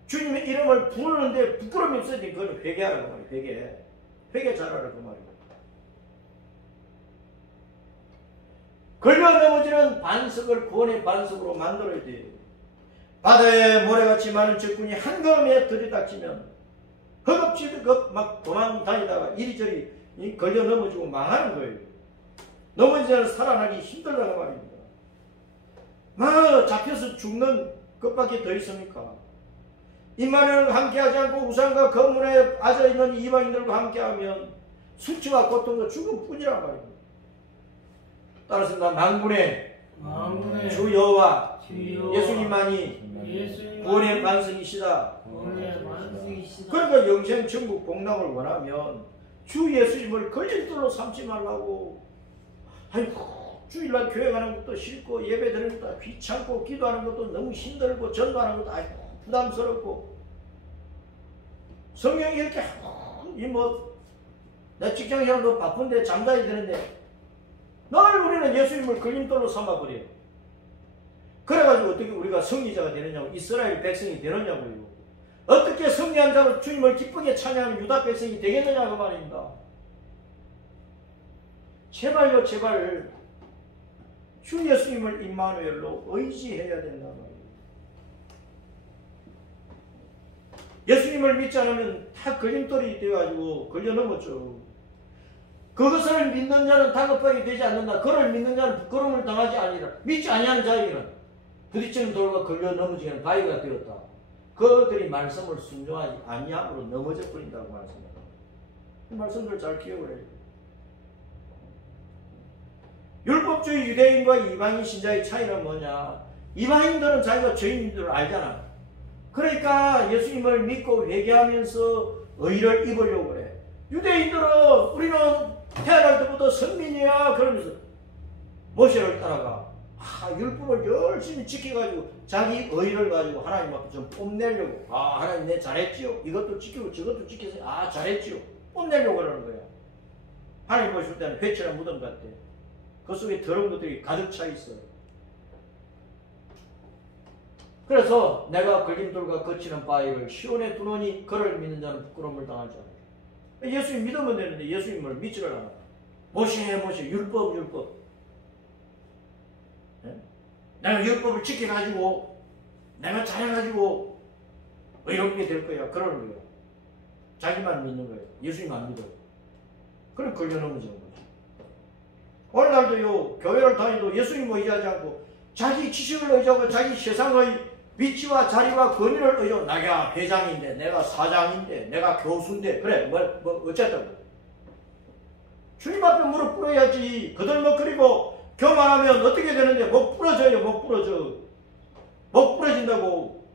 주님의 이름을 부르는데 부끄러움이 없어야 돼. 그건 회개하라고 말이에요. 회개. 회개 잘하라 그 말이에요. 걸려 넘어지는 반석을 구원의 반석으로 만들어야 돼요. 바다에 모래같이 많은 적군이 한 걸음에 들이닥치면 허겁지겁 막 도망 다니다가 이리저리 걸려 넘어지고 망하는 거예요. 넘어지면 살아나기 힘들다는 말입니다. 막 잡혀서 죽는 것밖에 더 있습니까? 임마누엘과 함께하지 않고 우상과 거문에 빠져있는 이방인들과 함께하면 수치와 고통과 죽음뿐이란 말입니다. 따라서 나 만군의 주 여호와 예수님만이 구원의 반석이시다. 그러니까 영생 천국 복락을 원하면 주 예수님을 걸림돌로 삼지 말라고. 아이고 주일날 교회 가는 것도 싫고 예배 드리는 것도 귀찮고 기도하는 것도 너무 힘들고 전도하는 것도 아이고 부담스럽고 성경이 이렇게 내 직장생활도 바쁜데 잠자야 되는데 늘 우리는 예수님을 걸림돌로 삼아버려요. 그래가지고 어떻게 우리가 승리자가 되느냐고, 이스라엘 백성이 되느냐고요. 어떻게 승리한 자로 주님을 기쁘게 찬양하는 유다 백성이 되겠느냐고 말입니다. 제발요 제발 주 예수님을 임마누엘로 의지해야 된단 말이에요. 예수님을 믿지 않으면 다 걸림돌이 되어가지고 걸려 넘었죠. 그것을 믿는 자는 다급하게 되지 않는다. 그를 믿는 자는 부끄러움을 당하지 아니라. 믿지 아니하는 자에게는 부딪히는 돌과 걸려 넘어지는 바위가 되었다. 그들이 말씀을 순종하지 아니함으로 넘어져 버린다고 말씀합니다. 이 말씀들 잘 기억을 해요. 율법주의 유대인과 이방인 신자의 차이는 뭐냐? 이방인들은 자기가 죄인인 줄 알잖아. 그러니까 예수님을 믿고 회개하면서 의를 입으려고 그래. 유대인들은 우리는 태어날 때부터 선민이야 그러면서 모세를 따라가. 율법을 열심히 지켜가지고 자기 의를 가지고 하나님 앞에 좀 뽐내려고. 하나님 내 잘했지요. 이것도 지키고 저것도 지켜서 잘했지요. 뽐내려고 그러는 거야. 하나님 보실 때는 회초나 무덤 같대. 그 속에 더러운 것들이 가득 차 있어요. 그래서 내가 걸림돌과 거치는 바위를 시온에 두노니 그를 믿는 자는 부끄러움을 당하지 않아요. 예수님 믿으면 되는데 예수님을 믿지를 않아. 모세 율법. 내가 율법을 지켜가지고 내가 잘해가지고 의롭게 될 거야. 그러는 거예요. 자기만 믿는 거예요. 예수님 안 믿어요. 그럼 걸려 넘어지는 거죠. 오늘날도요 교회를 다니도 예수님 의지하지 않고 자기 지식을 의지하고 자기 세상의 위치와 자리와 권위를 의지하고 내가 회장인데 내가 사장인데 내가 교수인데 그래 뭐 어쨌든 주님 앞에 무릎 꿇어야지. 거들먹거리고 교만하면 어떻게 되는데 못 부러져요. 못 부러진다고.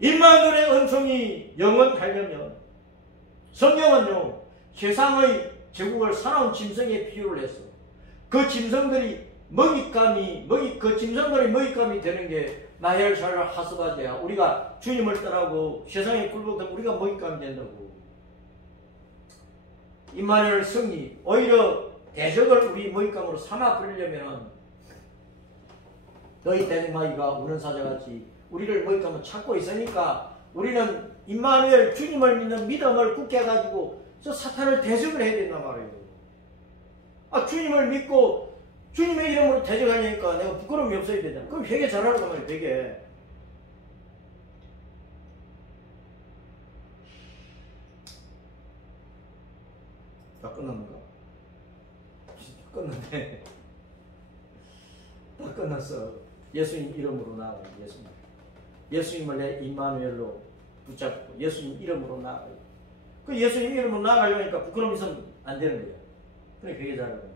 임마누엘의 은총이 영원하려면 성경은요 세상의 제국을 사나운 짐승에 비유를 했어. 그 짐승들이 그 짐승들이 먹잇감이 되는 게 마헬샬라 하스바제야. 우리가 주님을 떠나고 세상에 굴복하면 우리가 먹잇감이 된다고. 임마누엘 승리, 오히려 대적을 우리 먹잇감으로 삼아 버리려면 너희 대적마귀가 우는 사자같이 우리를 먹잇감으로 찾고 있으니까 우리는 임마누엘 주님을 믿는 믿음을 굳게 해가지고 저 사탄을 대적을 해야 된단 말이에요. 주님을 믿고 주님의 이름으로 대적하려니까 내가 부끄러움이 없어야 되잖아. 그럼 회개 잘하라고 말이에요. 회개. 다 끝났는가? 끝났네. 다 끝났어. 예수님 이름으로 나아가요. 예수님을 내 임마누엘로 붙잡고 예수님 이름으로 나아가요. 그 예수님 이름으로 나아가려니까 부끄러움이 있으면 안 되는 거야. 그러니까 회개 잘하라고.